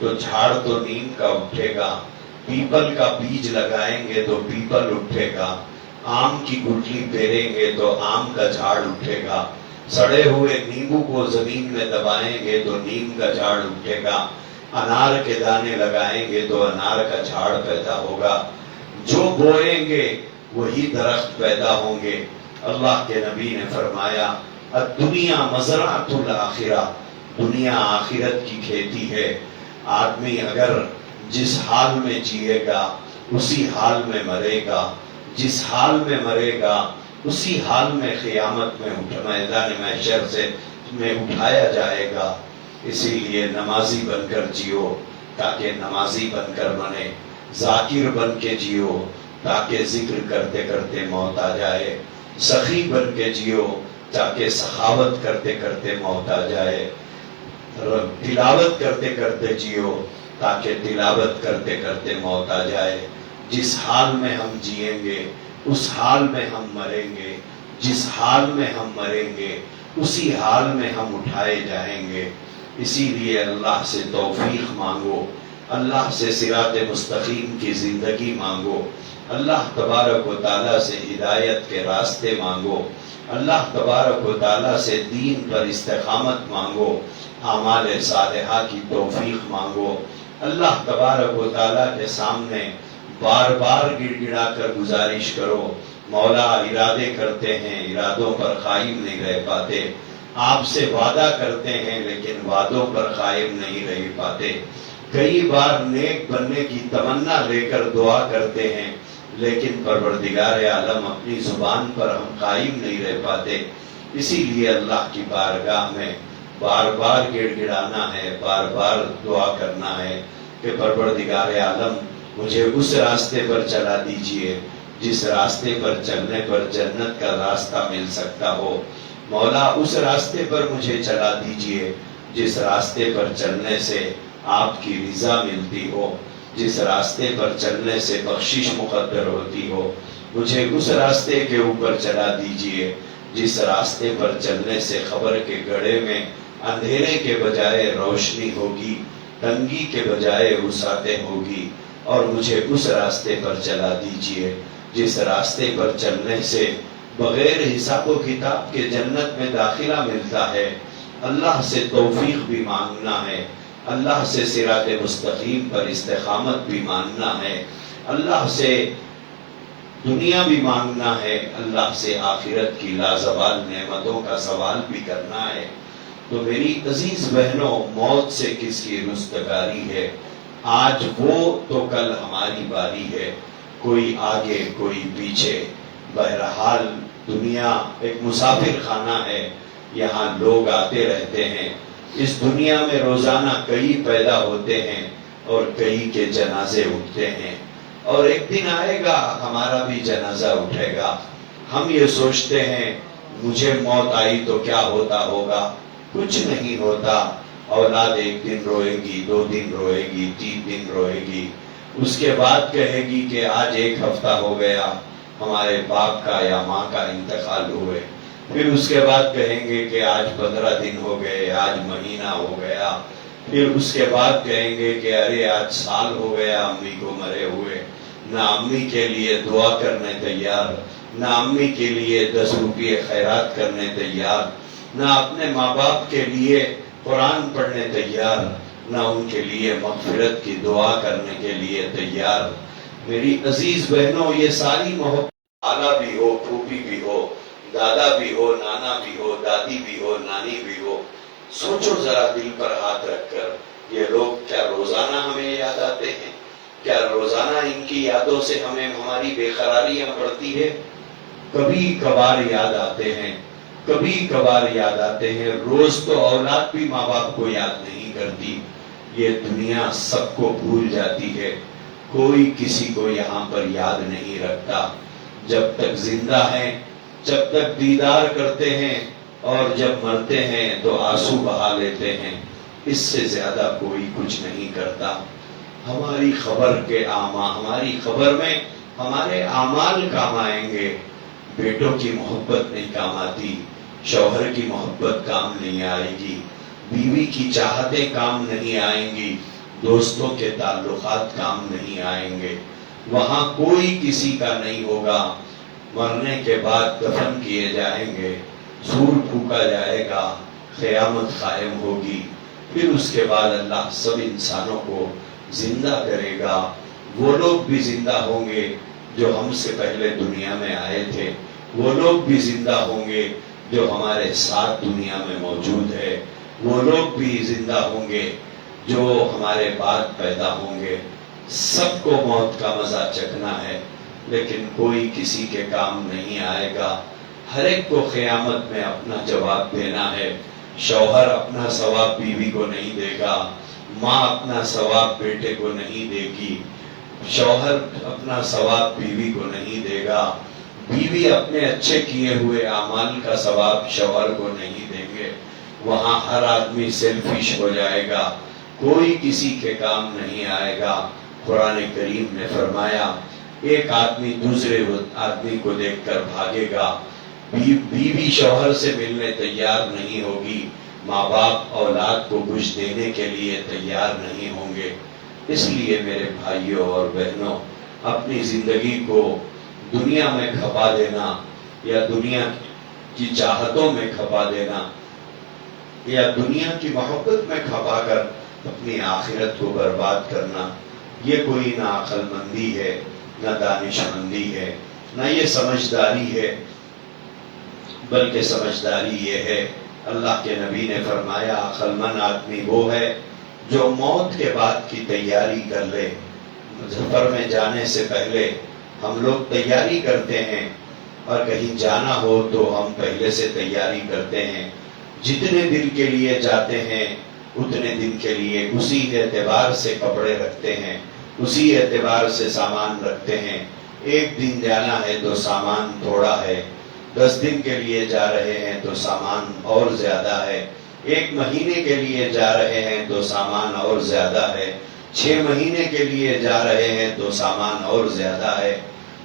تو جھاڑ تو نیم کا اٹھے گا. پیپل کا بیج لگائیں گے تو پیپل اٹھے گا. آم کی گٹلی پھیریں گے تو آم کا جھاڑ اٹھے گا. سڑے ہوئے نیمبو کو زمین میں دبائیں گے تو نیم کا جھاڑ اٹھے گا. انار کے دانے لگائیں گے تو انار کا جھاڑ پیدا ہوگا. جو بوئیں گے وہی درخت پیدا ہوں گے. اللہ کے نبی نے فرمایا الدنیا مزرعۃ الآخرہ، دنیا آخرت کی کھیتی ہے. آدمی اگر جس حال میں جیے گا اسی حال میں مرے گا، جس حال میں مرے گا اسی حال میں قیامت میں میدان محشر سے میں اٹھایا جائے گا. اسی لیے نمازی بن کر جیو تاکہ نمازی بن کر بنے، ذاکر بن کے جیو تاکہ ذکر کرتے کرتے موت آ جائے، سخی بن کے جیو تاکہ سخاوت کرتے کرتے موت آ جائے، تلاوت کرتے کرتے جیو تاکہ تلاوت کرتے کرتے موت آ جائے. جس حال میں ہم جئیں گے اس حال میں ہم مریں گے، جس حال میں ہم مریں گے اسی حال میں ہم اٹھائے جائیں گے۔ اسی لیے اللہ سے توفیق مانگو، اللہ سے صراط مستقیم کی زندگی مانگو، اللہ تبارک و تعالیٰ سے ہدایت کے راستے مانگو، اللہ تبارک و تعالیٰ سے دین پر استقامت مانگو، اعمال صالحہ کی توفیق مانگو۔ اللہ تبارک و تعالیٰ کے سامنے بار بار گڑ گڑا کر گزارش کرو، مولا ارادے کرتے ہیں ارادوں پر قائم نہیں رہ پاتے، آپ سے وعدہ کرتے ہیں لیکن وعدوں پر قائم نہیں رہ پاتے، کئی بار نیک بننے کی تمنا لے کر دعا کرتے ہیں لیکن پروردگار عالم اپنی زبان پر ہم قائم نہیں رہ پاتے۔ اسی لیے اللہ کی بارگاہ میں بار بار گڑ گڑانا ہے، بار بار دعا کرنا ہے کہ پروردگار عالم مجھے اس راستے پر چلا دیجئے جس راستے پر چلنے پر جنت کا راستہ مل سکتا ہو، مولا اس راستے پر مجھے چلا دیجئے جس راستے پر چلنے سے آپ کی رضا ملتی ہو، جس راستے پر چلنے سے بخشش مقدر ہوتی ہو، مجھے اس راستے کے اوپر چلا دیجئے جس راستے پر چلنے سے خبر کے گڑھے میں اندھیرے کے بجائے روشنی ہوگی، تنگی کے بجائے وسعتیں ہوگی، اور مجھے اس راستے پر چلا دیجئے جس راستے پر چلنے سے بغیر حساب و کتاب کے جنت میں داخلہ ملتا ہے۔ اللہ سے توفیق بھی مانگنا ہے، اللہ سے صراط مستقیم پر استقامت بھی مانگنا ہے، اللہ سے دنیا بھی مانگنا ہے، اللہ سے آخرت کی لازوال نعمتوں کا سوال بھی کرنا ہے۔ تو میری عزیز بہنوں، موت سے کس کی رستگاری ہے؟ آج وہ تو کل ہماری باری ہے، کوئی آگے کوئی پیچھے، بہرحال دنیا ایک مسافر خانہ ہے، یہاں لوگ آتے رہتے ہیں، اس دنیا میں روزانہ کئی پیدا ہوتے ہیں اور کئی کے جنازے اٹھتے ہیں، اور ایک دن آئے گا ہمارا بھی جنازہ اٹھے گا۔ ہم یہ سوچتے ہیں مجھے موت آئی تو کیا ہوتا ہوگا، کچھ نہیں ہوتا، اولاد ایک دن روئے گی، 2 دن روئے گی، 3 دن روئے گی، اس کے بعد کہے گی کہ آج 1 ہفتہ ہو گیا ہمارے باپ کا یا ماں کا انتقال ہوئے، پھر اس کے بعد کہیں گے کہ آج 15 دن ہو گئے، آج مہینہ ہو گیا، پھر اس کے بعد کہیں گے کہ ارے آج سال ہو گیا امی کو مرے ہوئے۔ نہ امی کے لیے دعا کرنے تیار، نہ امی کے لیے 10 روپے خیرات کرنے تیار، نہ اپنے ماں باپ کے لیے قرآن پڑھنے تیار، نہ ان کے لیے مغفرت کی دعا کرنے کے لیے تیار۔ میری عزیز بہنوں، یہ ساری محبت، خالہ بھی ہو، پھوپھی بھی ہو، دادا بھی ہو، نانا بھی ہو، دادی بھی ہو، نانی بھی ہو، سوچو ذرا دل پر ہاتھ رکھ کر، یہ لوگ کیا روزانہ ہمیں یاد آتے ہیں؟ کیا روزانہ ان کی یادوں سے ہمیں ہماری بے قراریاں بڑھتی ہے؟ کبھی کبھار یاد آتے ہیں، کبھی کبھار یاد آتے ہیں، روز تو اولاد بھی ماں باپ کو یاد نہیں کرتی، یہ دنیا سب کو بھول جاتی ہے، کوئی کسی کو یہاں پر یاد نہیں رکھتا۔ جب تک زندہ ہیں، جب تک دیدار کرتے ہیں، اور جب مرتے ہیں تو آنسو بہا لیتے ہیں، اس سے زیادہ کوئی کچھ نہیں کرتا۔ ہماری خبر میں ہمارے اعمال کام آئیں گے، بیٹوں کی محبت نہیں کام آتی، شوہر کی محبت کام نہیں آئے گی، بیوی کی چاہتیں کام نہیں آئیں گی، دوستوں کے تعلقات کام نہیں آئیں گے، وہاں کوئی کسی کا نہیں ہوگا۔ مرنے کے بعد دفن کیے جائیں گے، سور پھونکا جائے گا، قیامت قائم ہوگی، پھر اس کے بعد اللہ سب انسانوں کو زندہ کرے گا۔ وہ لوگ بھی زندہ ہوں گے جو ہم سے پہلے دنیا میں آئے تھے، وہ لوگ بھی زندہ ہوں گے جو ہمارے ساتھ دنیا میں موجود ہے، وہ لوگ بھی زندہ ہوں گے جو ہمارے بعد پیدا ہوں گے۔ سب کو موت کا مزہ چکھنا ہے، لیکن کوئی کسی کے کام نہیں آئے گا۔ ہر ایک کو قیامت میں اپنا جواب دینا ہے۔ شوہر اپنا ثواب بیوی کو نہیں دے گا، ماں اپنا ثواب بیٹے کو نہیں دے گی، شوہر اپنا ثواب بیوی کو نہیں دے گا، بیوی اپنے اچھے کیے ہوئے اعمال کا ثواب شوہر کو نہیں دیں گے۔ وہاں ہر آدمی سیلفش ہو جائے گا، کوئی کسی کے کام نہیں آئے گا۔ قرآن کریم نے فرمایا ایک آدمی دوسرے آدمی کو دیکھ کر بھاگے گا، بیوی شوہر سے ملنے تیار نہیں ہوگی، ماں باپ اولاد کو کچھ دینے کے لیے تیار نہیں ہوں گے۔ اس لیے میرے بھائیوں اور بہنوں، اپنی زندگی کو دنیا میں کھپا دینا یا دنیا کی چاہتوں میں کھپا دینا یا دنیا کی محبت میں کھپا کر اپنی آخرت کو برباد کرنا، یہ کوئی نہ عقل مندی ہے، نہ دانش مندی ہے، نہ یہ سمجھداری ہے، بلکہ سمجھداری یہ ہے، اللہ کے نبی نے فرمایا عقل مند آدمی وہ ہے جو موت کے بعد کی تیاری کر لے۔ سفر میں جانے سے پہلے ہم لوگ تیاری کرتے ہیں، اور کہیں جانا ہو تو ہم پہلے سے تیاری کرتے ہیں، جتنے دن کے لیے جاتے ہیں اتنے دن کے لیے اسی اعتبار سے کپڑے رکھتے ہیں، اسی اعتبار سے سامان رکھتے ہیں۔ ایک دن جانا ہے تو سامان تھوڑا ہے، 10 دن کے لیے جا رہے ہیں تو سامان اور زیادہ ہے، 1 مہینے کے لیے جا رہے ہیں تو سامان اور زیادہ ہے، 6 مہینے کے لیے جا رہے ہیں تو سامان اور زیادہ ہے۔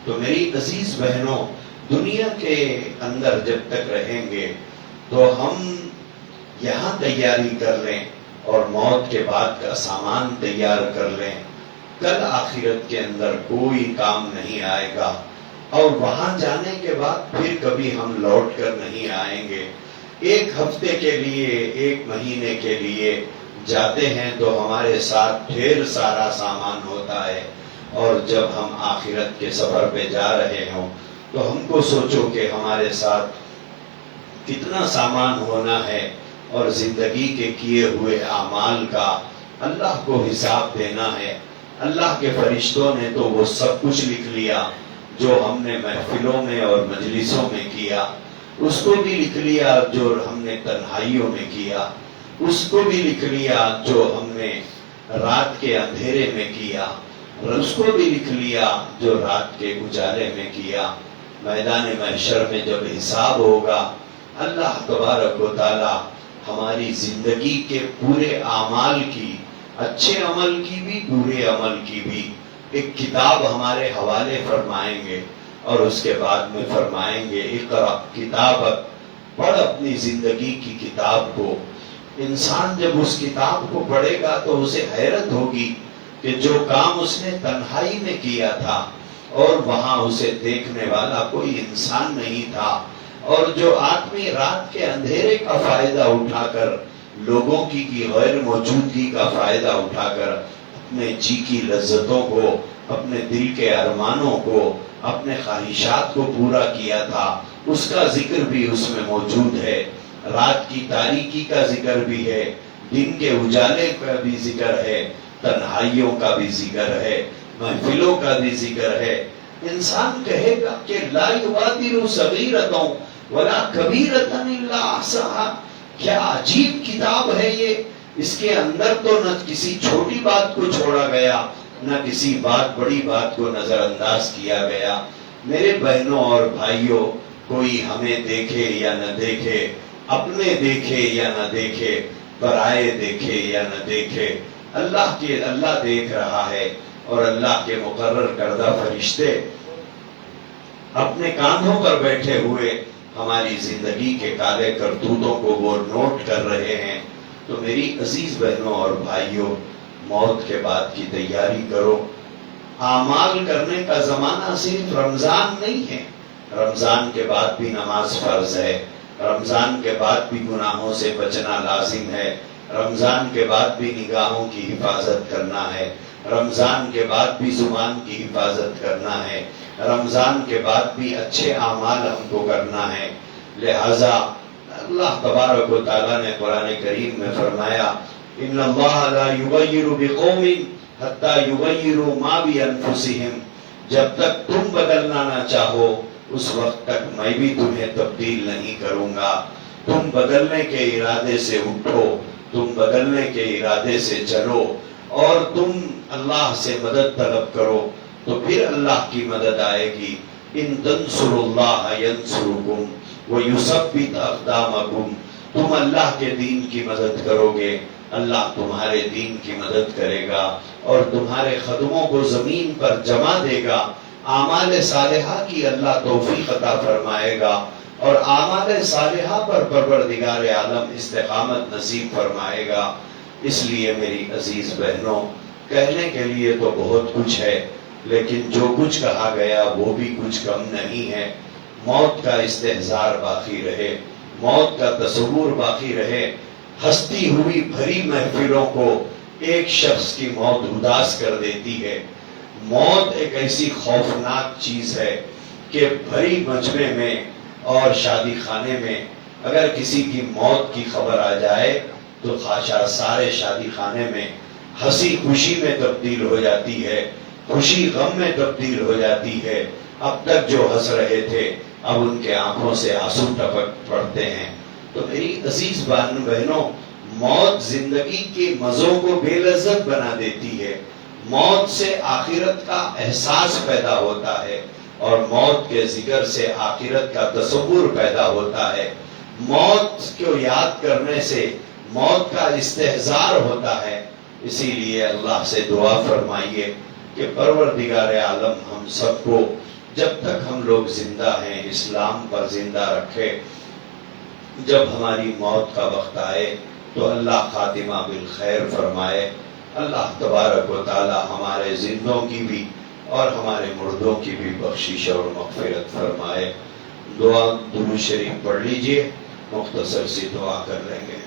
تو میری عزیز بہنوں، دنیا کے اندر جب تک رہیں گے تو ہم یہاں تیاری کر لیں اور موت کے بعد کا سامان تیار کر لیں، کل آخرت کے اندر کوئی کام نہیں آئے گا، اور وہاں جانے کے بعد پھر کبھی ہم لوٹ کر نہیں آئیں گے۔ 1 ہفتے کے لیے، 1 مہینے کے لیے جاتے ہیں تو ہمارے ساتھ ڈھیر سارا سامان ہوتا ہے، اور جب ہم آخرت کے سفر پہ جا رہے ہوں تو ہم کو سوچو کہ ہمارے ساتھ کتنا سامان ہونا ہے، اور زندگی کے کیے ہوئے اعمال کا اللہ کو حساب دینا ہے۔ اللہ کے فرشتوں نے تو وہ سب کچھ لکھ لیا جو ہم نے محفلوں میں اور مجلسوں میں کیا، اس کو بھی لکھ لیا جو ہم نے تنہائیوں میں کیا، اس کو بھی لکھ لیا جو ہم نے رات کے اندھیرے میں کیا، اس کو بھی لکھ لیا جو رات کے اجالے میں کیا۔ میدان محشر میں جب حساب ہوگا، اللہ تبارک و تعالی ہماری زندگی کے پورے اعمال کی، اچھے عمل کی بھی، برے عمل کی بھی، ایک کتاب ہمارے حوالے فرمائیں گے، اور اس کے بعد میں فرمائیں گے اقرأ کتابک، پڑھ اپنی زندگی کی کتاب کو۔ انسان جب اس کتاب کو پڑھے گا تو اسے حیرت ہوگی کہ جو کام اس نے تنہائی میں کیا تھا، اور وہاں اسے دیکھنے والا کوئی انسان نہیں تھا، اور جو آدمی رات کے اندھیرے کا فائدہ اٹھا کر، لوگوں کی غیر موجودگی کا فائدہ اٹھا کر اپنے جی کی لذتوں کو، اپنے دل کے ارمانوں کو، اپنے خواہشات کو پورا کیا تھا، اس کا ذکر بھی اس میں موجود ہے۔ رات کی تاریکی کا ذکر بھی ہے، دن کے اجالے کا بھی ذکر ہے، تنہائیوں کا بھی ذکر ہے، محفلوں کا بھی ذکر ہے۔ انسان کہے گا کہ لا یغادر صغیرۃ ولا کبیرۃ الا احصاھا، کیا عجیب کتاب ہے یہ، اس کے اندر تو نہ کسی چھوٹی بات کو چھوڑا گیا، نہ کسی بڑی بات کو نظر انداز کیا گیا۔ میرے بہنوں اور بھائیوں، کوئی ہمیں دیکھے یا نہ دیکھے، اپنے دیکھے یا نہ دیکھے، پرائے دیکھے یا نہ دیکھے، اللہ دیکھ رہا ہے، اور اللہ کے مقرر کردہ فرشتے اپنے کاندھوں پر بیٹھے ہوئے ہماری زندگی کے کالے کرتوتوں کو وہ نوٹ کر رہے ہیں۔ تو میری عزیز بہنوں اور بھائیوں، موت کے بعد کی تیاری کرو۔ اعمال کرنے کا زمانہ صرف رمضان نہیں ہے، رمضان کے بعد بھی نماز فرض ہے، رمضان کے بعد بھی گناہوں سے بچنا لازم ہے، رمضان کے بعد بھی نگاہوں کی حفاظت کرنا ہے، رمضان کے بعد بھی زبان کی حفاظت کرنا ہے، رمضان کے بعد بھی اچھے اعمال ہم کو کرنا ہے۔ لہذا اللہ تبارک و تعالیٰ نے قرآن کریم میں فرمایا ان اللہ لا یغیر بقوم حتی یغیروا ما بانفسہم، جب تک تم بدلنا نہ چاہو اس وقت تک میں بھی تمہیں تبدیل نہیں کروں گا۔ تم بدلنے کے ارادے سے اٹھو، تم بدلنے کے ارادے سے چلو، اور تم اللہ سے مدد طلب کرو، تو پھر اللہ کی مدد آئے گی۔ ان تنصروا اللہ ینصرکم ویثبت اقدامکم، تم اللہ کے دین کی مدد کرو گے، اللہ تمہارے دین کی مدد کرے گا، اور تمہارے قدموں کو زمین پر جما دے گا۔ اعمال صالحہ کی اللہ توفیق عطا فرمائے گا، اور اعمال صالحہ پر پروردگار عالم استقامت نصیب فرمائے گا۔ اس لیے میری عزیز بہنوں، کہنے کے لیے تو بہت کچھ ہے، لیکن جو کچھ کہا گیا وہ بھی کچھ کم نہیں ہے۔ موت کا استحضار باقی رہے، موت کا تصور باقی رہے۔ ہستی ہوئی بھری محفلوں کو ایک شخص کی موت اداس کر دیتی ہے۔ موت ایک ایسی خوفناک چیز ہے کہ بھری مجمع میں اور شادی خانے میں اگر کسی کی موت کی خبر آ جائے تو خاشا سارے شادی خانے میں ہنسی خوشی میں تبدیل ہو جاتی ہے، خوشی غم میں تبدیل ہو جاتی ہے۔ اب تک جو ہنس رہے تھے اب ان کے آنکھوں سے آنسو ٹپک پڑتے ہیں۔ تو میری عزیز بہنوں، موت زندگی کے مزوں کو بے لذت بنا دیتی ہے۔ موت سے آخرت کا احساس پیدا ہوتا ہے، اور موت کے ذکر سے آخرت کا تصور پیدا ہوتا ہے۔ موت کو یاد کرنے سے موت کا استحضار ہوتا ہے۔ اسی لیے اللہ سے دعا فرمائیے کہ پروردگار عالم ہم سب کو جب تک ہم لوگ زندہ ہیں اسلام پر زندہ رکھے۔ جب ہماری موت کا وقت آئے تو اللہ خاتمہ بالخیر فرمائے۔ اللہ تبارک و تعالی ہمارے زندوں کی بھی اور ہمارے مردوں کی بھی بخشش اور مغفرت فرمائے۔ دعا درود شریف پڑھ لیجئے، مختصر سی دعا کر لیں گے۔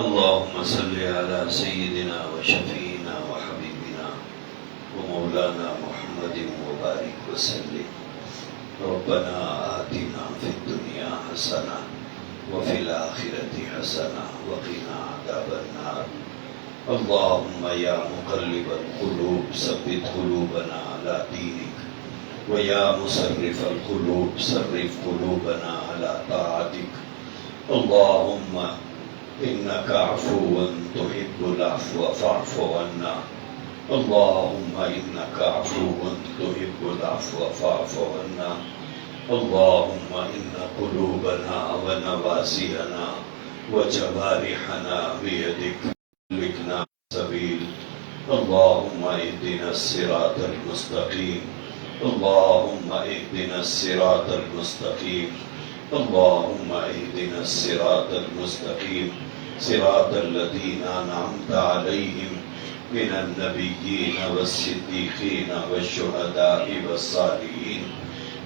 اللهم صل على سيدنا وشفينا وحبيبنا ومولانا محمد وبارك وسلم۔ ربنا آتنا في الدنيا حسنة وفي الآخرة حسنة وقنا عذاب النار۔ اللهم يا مقلب القلوب ثبت قلوبنا على دينك، ويا مصرف القلوب صرف قلوبنا على طاعتك۔ اللهم إنك عفو تحب العفو فاعف عنا۔ اللهم إنك عفو تحب العفو فاعف عنا۔ اللهم إن قلوبنا ونواسينا وجوارحنا بيدك، لكنا سبيل۔ اللهم اهدنا الصراط المستقيم، اللهم اهدنا الصراط المستقيم، اللهم اهدنا الصراط المستقيم، صراط الذين أنعمت عليهم من النبيين والصديقين والشهداء والصالحين۔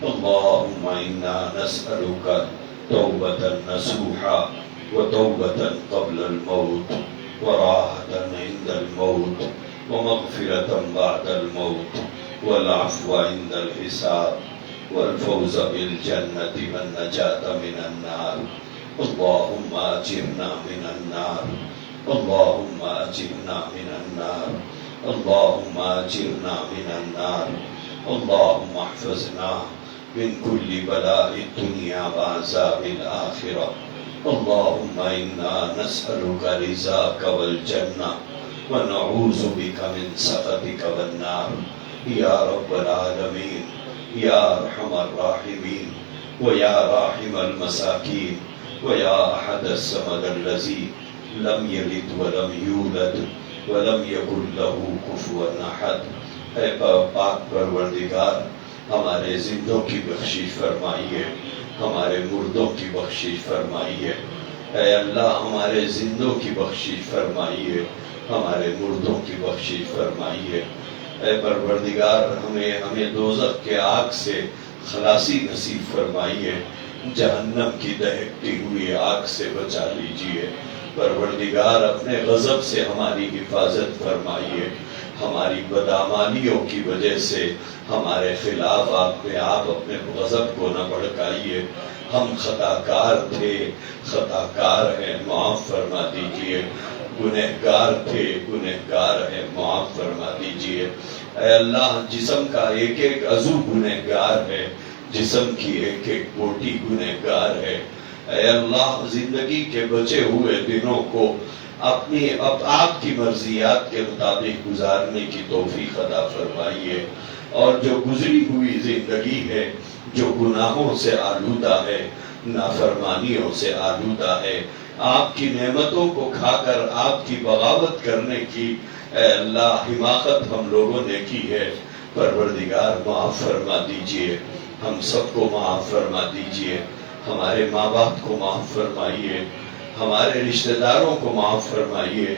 اللهم إنا نسألك توبة نصوحا وتوبة قبل الموت وراحة عند الموت ومغفرة بعد الموت والعفو عند الحساب والفوز بالجنة والنجاة من النار۔ اللهم أجرنا من النار، اللهم أجرنا من النار، اللهم أجرنا من النار۔ اللهم احفظنا من كل بلاء الدنيا وعذاب الآخرة۔ اللهم إنا نسألك رضاك والجنة ونعوذ بك من سخطك والنار۔ يا رب العالمين، يا أرحم الراحمين، ويا راحم المساكين، ويا أحد الصمد الذي لم يلد ولم يولد ولم يكن له كفوا أحد۔ اے پاک پروردگار، ہمارے زندوں کی بخشش فرمائیے، ہمارے مردوں کی بخشش فرمائیے۔ اے اللہ، ہمارے زندوں کی بخشش فرمائیے، ہمارے مردوں کی بخشش فرمائیے۔ اے پروردگار، ہمیں دوزخ کے آگ سے خلاصی نصیب فرمائیے، جہنم کی دہکتی ہوئی آگ سے بچا لیجئے۔ پروردگار، اپنے غضب سے ہماری حفاظت فرمائیے، ہماری بدعمالیوں کی وجہ سے ہمارے خلاف آپ اپنے غضب کو نہ بھڑکائیے۔ ہم خطا کار تھے، خطا کار ہیں، معاف فرما دیجئے۔ گنہگار تھے، گنہگار ہیں، معاف فرما دیجئے۔ اے اللہ جسم کا ایک ایک عضو گنہگار ہے، جسم کی ایک ایک بوٹی گنہگار ہے۔ اے اللہ زندگی کے بچے ہوئے دنوں کو اپنی آپ کی مرضیات کے مطابق گزارنے کی توفیق عطا فرمائیے، اور جو گزری ہوئی زندگی ہے جو گناہوں سے آلودہ ہے، نافرمانیوں سے آلودہ ہے، آپ کی نعمتوں کو کھا کر آپ کی بغاوت کرنے کی اے اللہ حماقت ہم لوگوں نے کی ہے، پروردگار معاف فرما دیجئے، ہم سب کو معاف فرما دیجئے، ہمارے ماں باپ کو معاف فرمائیے، ہمارے رشتہ داروں کو معاف فرمائیے،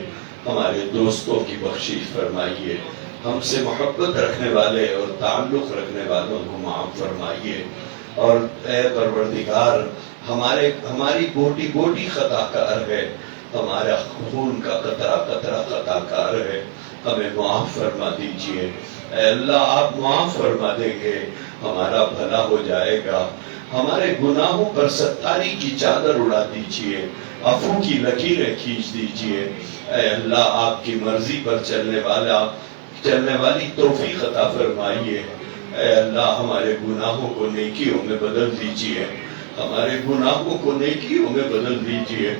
ہمارے دوستوں کی بخشش فرمائیے، ہم سے محبت رکھنے والے اور تعلق رکھنے والوں کو معاف فرمائیے، اور اے پروردگار ہماری بوٹی بوٹی خطا کار ہے، ہمارا خون کا قطرہ قطرہ خطا کار ہے، ہمیں معاف فرما دیجئے۔ اے اللہ آپ معاف فرما دیں گے ہمارا بھلا ہو جائے گا، ہمارے گناہوں پر ستاری کی چادر اڑا دیجئے، عفو کی لکیریں کھینچ دیجئے۔ اے اللہ آپ کی مرضی پر چلنے والی توفیق عطا فرمائیے۔ اے اللہ ہمارے گناہوں کو نیکیوں میں بدل دیجئے، ہمارے گناہوں کو نیکیوں میں بدل دیجئے،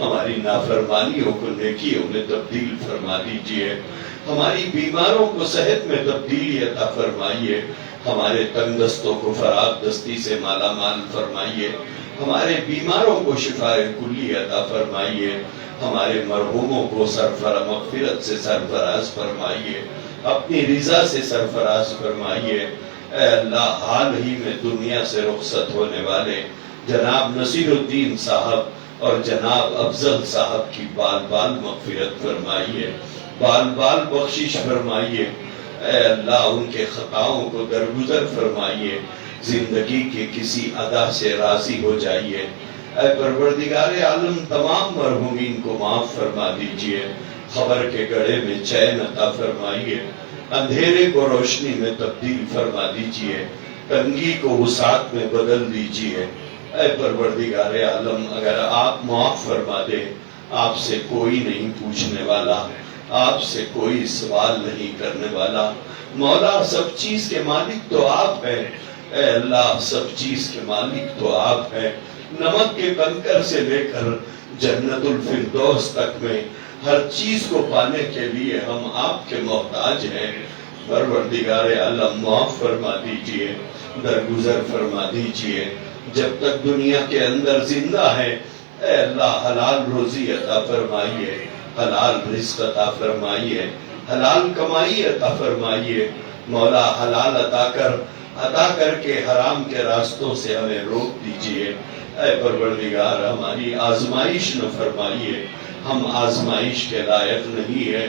ہماری نافرمانیوں کو نیکیوں میں تبدیل فرما دیجئے، ہماری بیماروں کو صحت میں تبدیلی عطا فرمائیے، ہمارے تنگ دستوں کو فراغ دستی سے مالا مال فرمائیے، ہمارے بیماروں کو شفاء کلی عطا فرمائیے، ہمارے مرحوموں کو مغفرت سے سرفراز فرمائیے، اپنی رضا سے سرفراز فرمائیے۔ اے اللہ حال ہی میں دنیا سے رخصت ہونے والے جناب نصیر الدین صاحب اور جناب افضل صاحب کی بال بال مغفرت فرمائیے، بال بال بخشش فرمائیے۔ اے اللہ ان کے خطاؤں کو درگزر فرمائیے، زندگی کے کسی ادا سے راضی ہو جائیے۔ اے پروردگار عالم تمام مرحومین کو معاف فرما دیجئے، خبر کے گڑھے میں چین عطا فرمائیے، اندھیرے کو روشنی میں تبدیل فرما دیجئے، تنگی کو وسعت میں بدل دیجئے۔ اے پروردگار عالم اگر آپ معاف فرما دیں، آپ سے کوئی نہیں پوچھنے والا، آپ سے کوئی سوال نہیں کرنے والا۔ مولا سب چیز کے مالک تو آپ ہیں، اے اللہ سب چیز کے مالک تو آپ ہیں، نمک کے کنکر سے لے کر جنت الفردوس تک میں ہر چیز کو پانے کے لیے ہم آپ کے محتاج ہیں۔ پروردگار عالم معاف فرما دیجئے، درگزر فرما دیجئے، جب تک دنیا کے اندر زندہ ہے اے اللہ حلال روزی عطا فرمائیے، حلال رزق عطا فرمائیے، حلال کمائی عطا فرمائیے۔ مولا حلال عطا کر کے حرام کے راستوں سے ہمیں روک دیجئے۔ اے پروردگار ہماری آزمائش نہ فرمائیے، ہم آزمائش کے لائق نہیں ہے۔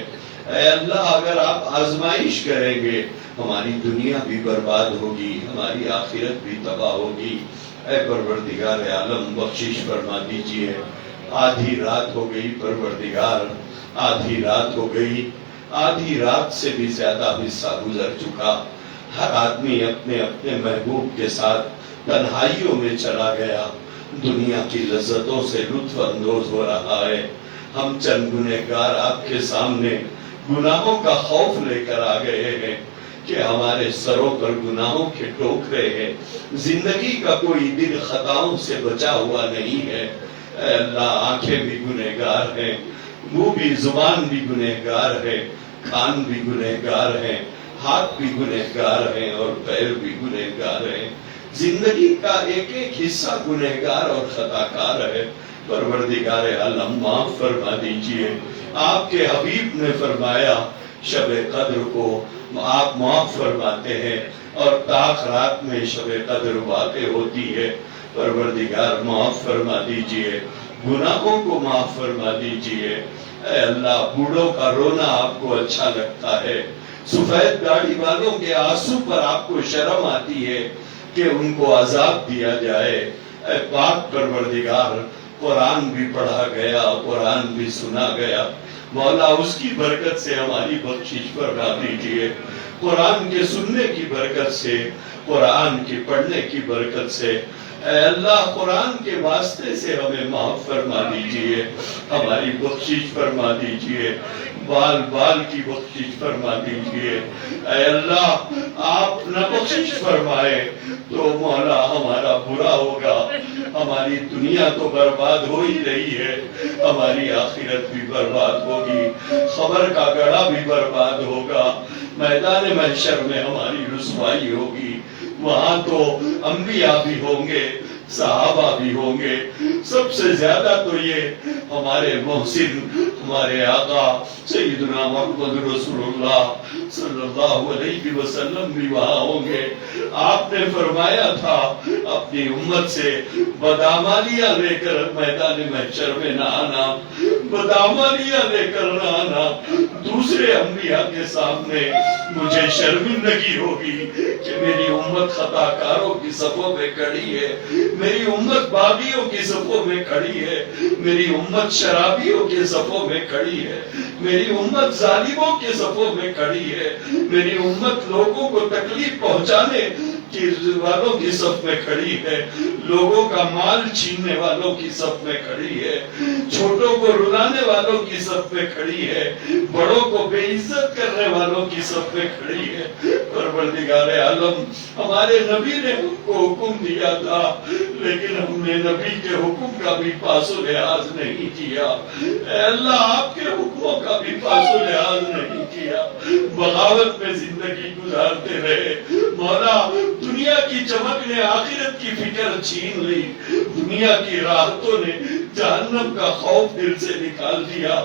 اے اللہ اگر آپ آزمائش کریں گے ہماری دنیا بھی برباد ہوگی، ہماری آخرت بھی تباہ ہوگی۔ اے پروردگار عالم بخشش فرما دیجئے۔ آدھی رات ہو گئی پروردگار، آدھی رات ہو گئی، آدھی رات سے بھی زیادہ حصہ گزر چکا، ہر آدمی اپنے اپنے محبوب کے ساتھ تنہائیوں میں چلا گیا، دنیا کی لذتوں سے لطف اندوز ہو رہا ہے۔ ہم چند گنہگار آپ کے سامنے گناہوں کا خوف لے کر آ گئے ہیں کہ ہمارے سروں پر گناہوں کے ٹوکرے ہیں، زندگی کا کوئی دن خطاؤں سے بچا ہوا نہیں ہے۔ اے اللہ آنکھیں بھی گنہگار ہیں، منہ بھی زبان بھی گنہگار ہے، کان بھی گنہگار ہیں، ہاتھ بھی گنہگار ہیں اور پیر بھی گنہگار ہیں، زندگی کا ایک ایک حصہ گنہگار اور خطا کار ہے۔ پروردگار عالم معاف فرما دیجئے۔ آپ کے حبیب نے فرمایا شب قدر کو آپ معاف فرماتے ہیں اور تاخ رات میں شب قدر واقع ہوتی ہے۔ پروردگار معاف فرما دیجئے، گناہوں کو معاف فرما دیجئے۔ اے اللہ بوڑھوں کا رونا آپ کو اچھا لگتا ہے، سفید داڑھی والوں کے آنسو پر آپ کو شرم آتی ہے کہ ان کو عذاب دیا جائے۔ اے پاک پروردگار قرآن بھی پڑھا گیا، قرآن بھی سنا گیا، مولا اس کی برکت سے ہماری بخشش فرما دیجئے۔ قرآن کے سننے کی برکت سے، قرآن کے پڑھنے کی برکت سے اے اللہ قرآن کے واسطے سے ہمیں معاف فرما دیجئے، ہماری بخشش فرما دیجئے، بال بال کی بخشش فرما دیجئے۔ اے اللہ آپ نہ بخشش فرمائے تو مولا ہمارا برا ہوگا، ہماری دنیا تو برباد ہو ہی رہی ہے، ہماری آخرت بھی برباد ہوگی، خبر کا گڑھا بھی برباد ہوگا، میدان محشر میں ہماری رسوائی ہوگی، وہاں تو انبیاء بھی ہوں گے، صحابہ بھی ہوں گے، سب سے زیادہ تو یہ ہمارے محسن ہمارے آقا سیدنا محمد رسول اللہ صلی اللہ علیہ وسلم بھی وہاں ہوں گے۔ آپ نے فرمایا تھا اپنی امت سے بدامالیاں لے کر میدان محشر میں نہ آنا، بدامالیاں لے کر نہ آنا، دوسرے انبیاء کے سامنے مجھے شرمندگی ہوگی کہ میری امت خطا کاروں کی صفوں میں کھڑی ہے، میری امت باغیوں کی صفوں میں کھڑی ہے، میری امت شرابیوں کے صفوں میں کھڑی ہے، میری امت ظالموں کے صفوں میں کھڑی ہے، میری امت لوگوں کو تکلیف پہنچانے والوں کی صف میں کھڑی ہے، لوگوں کا مال چھیننے والوں کی صف میں کھڑی ہے، چھوٹوں کو رلانے والوں کی صف میں کھڑی ہے، بڑوں کو بے عزت کرنے والوں کی صف میں کھڑی ہے۔ پروردگار عالم ہمارے نبی نے ہم کو حکم دیا تھا، لیکن ہم نے نبی کے حکم کا بھی پاس و لحاظ نہیں کیا، اے اللہ آپ کے حکموں کا بھی پاس و لحاظ نہیں کیا، بغاوت میں زندگی گزارتے رہے۔ مولا دنیا کی چمک نے آخرت کی فکر چھین لی، دنیا کی راحتوں نے جہنم کا خوف دل سے نکال دیا،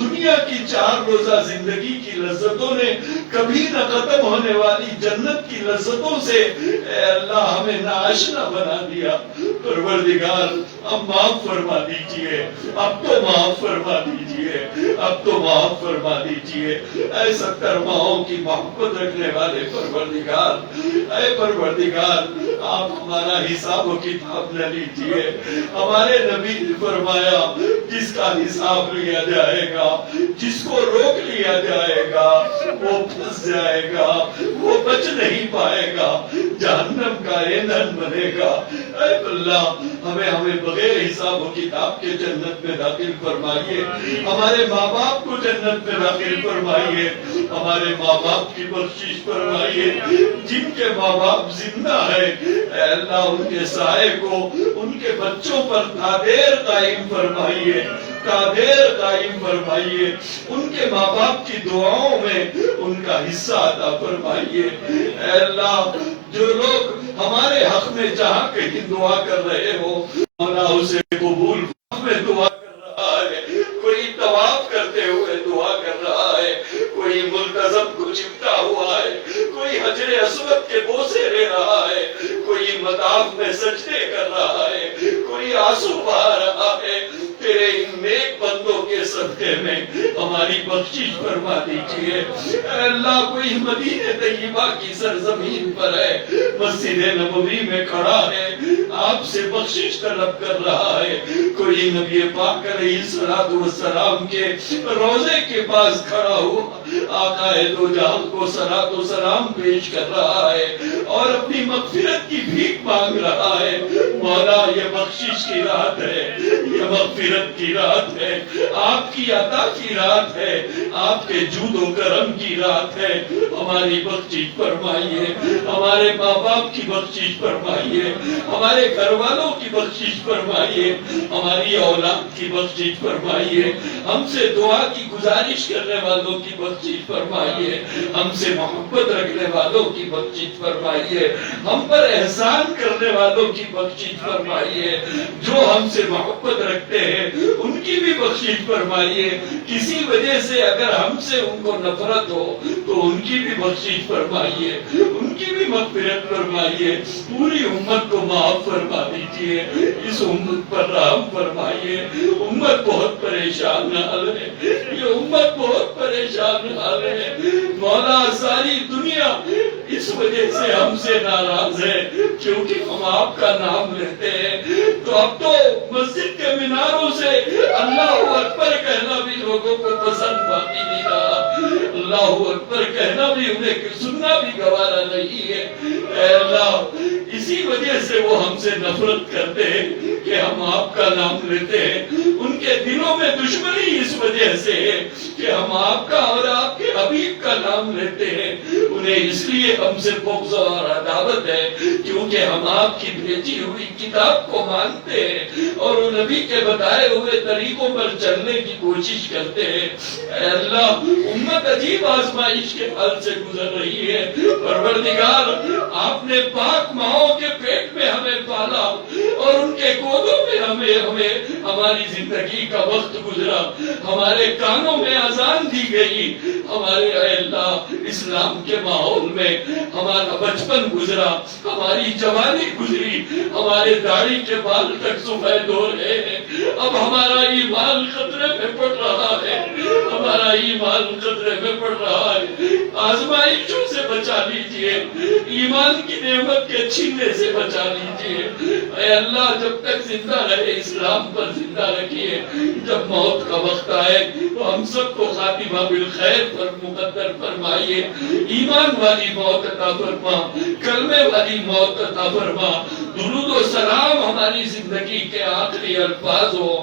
دنیا کی 4 روزہ زندگی کی لذتوں نے کبھی نہ ختم ہونے والی جنت کی لذتوں سے اے اللہ ہمیں ناآشنا بنا دیا۔ پروردگار اب معاف فرما دیجئے، اب تو معاف فرما دیجئے، اب تو معاف فرما دیجئے۔ اے 70 ماہوں کی محبت رکھنے والے پروردگار، اے پروردگار آپ ہمارا حساب و کتاب نہ لیجئے۔ ہمارے نبی نے فرمایا جس کا حساب لیا جائے گا، جس کو روک لیا جائے گا، وہ پھنس جائے گا، وہ بچ نہیں پائے گا، جہنم کا ایندھن بنے گا۔ اے اللہ ہمیں بغیر حساب و کتاب کے جنت میں داخل فرمائیے، ہمارے ماں باپ کو جنت میں داخل فرمائیے، ہمارے ماں باپ کی بخشش فرمائیے، جن کے ماں باپ زندہ ہے اے اللہ ان کے سائے کو ان کے بچوں پر تادیر قائم فرمائیے، تادیر قائم فرمائیے، ان کے ماں باپ کی دعاؤں میں ان کا حصہ عطا فرمائیے۔ اے اللہ جو لوگ ہمارے حق میں جہاں کہیں دعا کر رہے ہو مولا اسے قبول میں دعا کر رہا ہے، کوئی طواف کرتے ہوئے دعا کر رہا ہے، کوئی ملتزم کو چمٹا ہوا ہے، کوئی حجر اسود کے بوسے لے رہا ہے، کوئی مطاف میں سجدے کر رہا ہے، کوئی آنسو بہا رہا ہے، تیرے ان نیک بندوں کے صدقے میں ہماری بخشش فرما دیجئے۔ اے اللہ کوئی مدینہ طیبہ کی سرزمین پر ہے، مسجد نبوی میں کھڑا ہے، آپ سے بخشش طلب کر رہا ہے، کوئی نبی پاک علیہ السلام کے روضے کے پاس کھڑا ہوا آقا دو جہاں کو صلاۃ و سلام پیش کر رہا ہے اور اپنی مغفرت کی بھیک مانگ رہا ہے۔ مولا یہ بخشش کی رات ہے، یہ مغفرت کی رات ہے، آپ کی عطا کی رات ہے، آپ کے جود و کرم کی رات ہے، ہماری بخشش فرمائیے، ہمارے ماں باپ کی بخشش فرمائیے، ہمارے گھر والوں کی بخشش فرمائیے، ہماری اولاد کی بخشش فرمائیے، ہم سے دعا کی گزارش کرنے والوں کی بخشش فرمائیے، ہم سے محبت رکھنے والوں کی بخشش فرمائیے، ہم پر احسان کرنے والوں کی بخشش فرمائیے، جو ہم سے محبت رکھتے ہیں ان کی بھی بخشش فرمائیے، کسی وجہ سے اگر ہم سے ان کو نفرت ہو تو ان کی بھی بخشش فرمائیے، ان کی بھی مغفرت فرمائیے، پوری امت کو معاف فرما دیجئے، اس امت پر رحم فرمائیے، امت بہت پریشان حال ہے، یہ امت بہت پریشان حال ہے، مولا ساری دنیا اس وجہ سے ہم سے ناراض ہے کیونکہ ہم آپ کا نام لیتے ہیں، تو اب تو مسجد کے میناروں سے اللہ اکبر کہنا بھی لوگوں کو پسند باقی نہیں رہا، اللہ اکبر کہنا بھی انہیں سننا بھی گوارا نہیں ہے۔ اے اللہ اس اسی وجہ سے وہ ہم سے نفرت کرتے ہیں کہ ہم آپ کا نام لیتے ہیں. ان کے دلوں میں دشمنی اس وجہ سے ہے کہ ہم آپ کا اور آپ کے حبیب کا نام لیتے ہیں. انہیں اس لیے ہم سے بغض اور عداوت ہے کیونکہ ہم آپ کی بھیجی ہوئی کتاب کو مانتے ہیں اور وہ نبی کے بتائے ہوئے طریقوں پر چلنے کی کوشش کرتے ہیں. اے اللہ، امت عجیب آزمائش کے حال سے گزر رہی ہے. پروردگار، آپ نے پاک ماؤں کے پیٹ میں ہمیں پالا اور ان کے گودوں میں ہمیں ہماری زندگی کا وقت گزرا. ہمارے کانوں میں اذان دی گئی. ہمارے اے اللہ اسلام کے ماحول میں ہمارا بچپن گزرا، ہماری جوانی گزری، ہمارے داڑھی کے بال تک سفید ہو رہے ہیں. اب ہمارا ایمان خطرے میں پڑ رہا ہے، ہمارا ایمان خطرے میں پڑ رہا ہے. آزمائشوں سے بچا لیجئے، ایمان کی نعمت کے چھیننے سے بچا لیجئے. اے اللہ، جب تک زندہ رہے اسلام پر زندہ رکھیے. جب موت کا وقت آئے تو ہم سب کو خاتمہ بالخیر پر مقدر فرمائیے. ایمان والی موت عطا فرما، کلمے والی موت عطا فرما. درود و سلام ہماری زندگی کے آخری الفاظ ہو.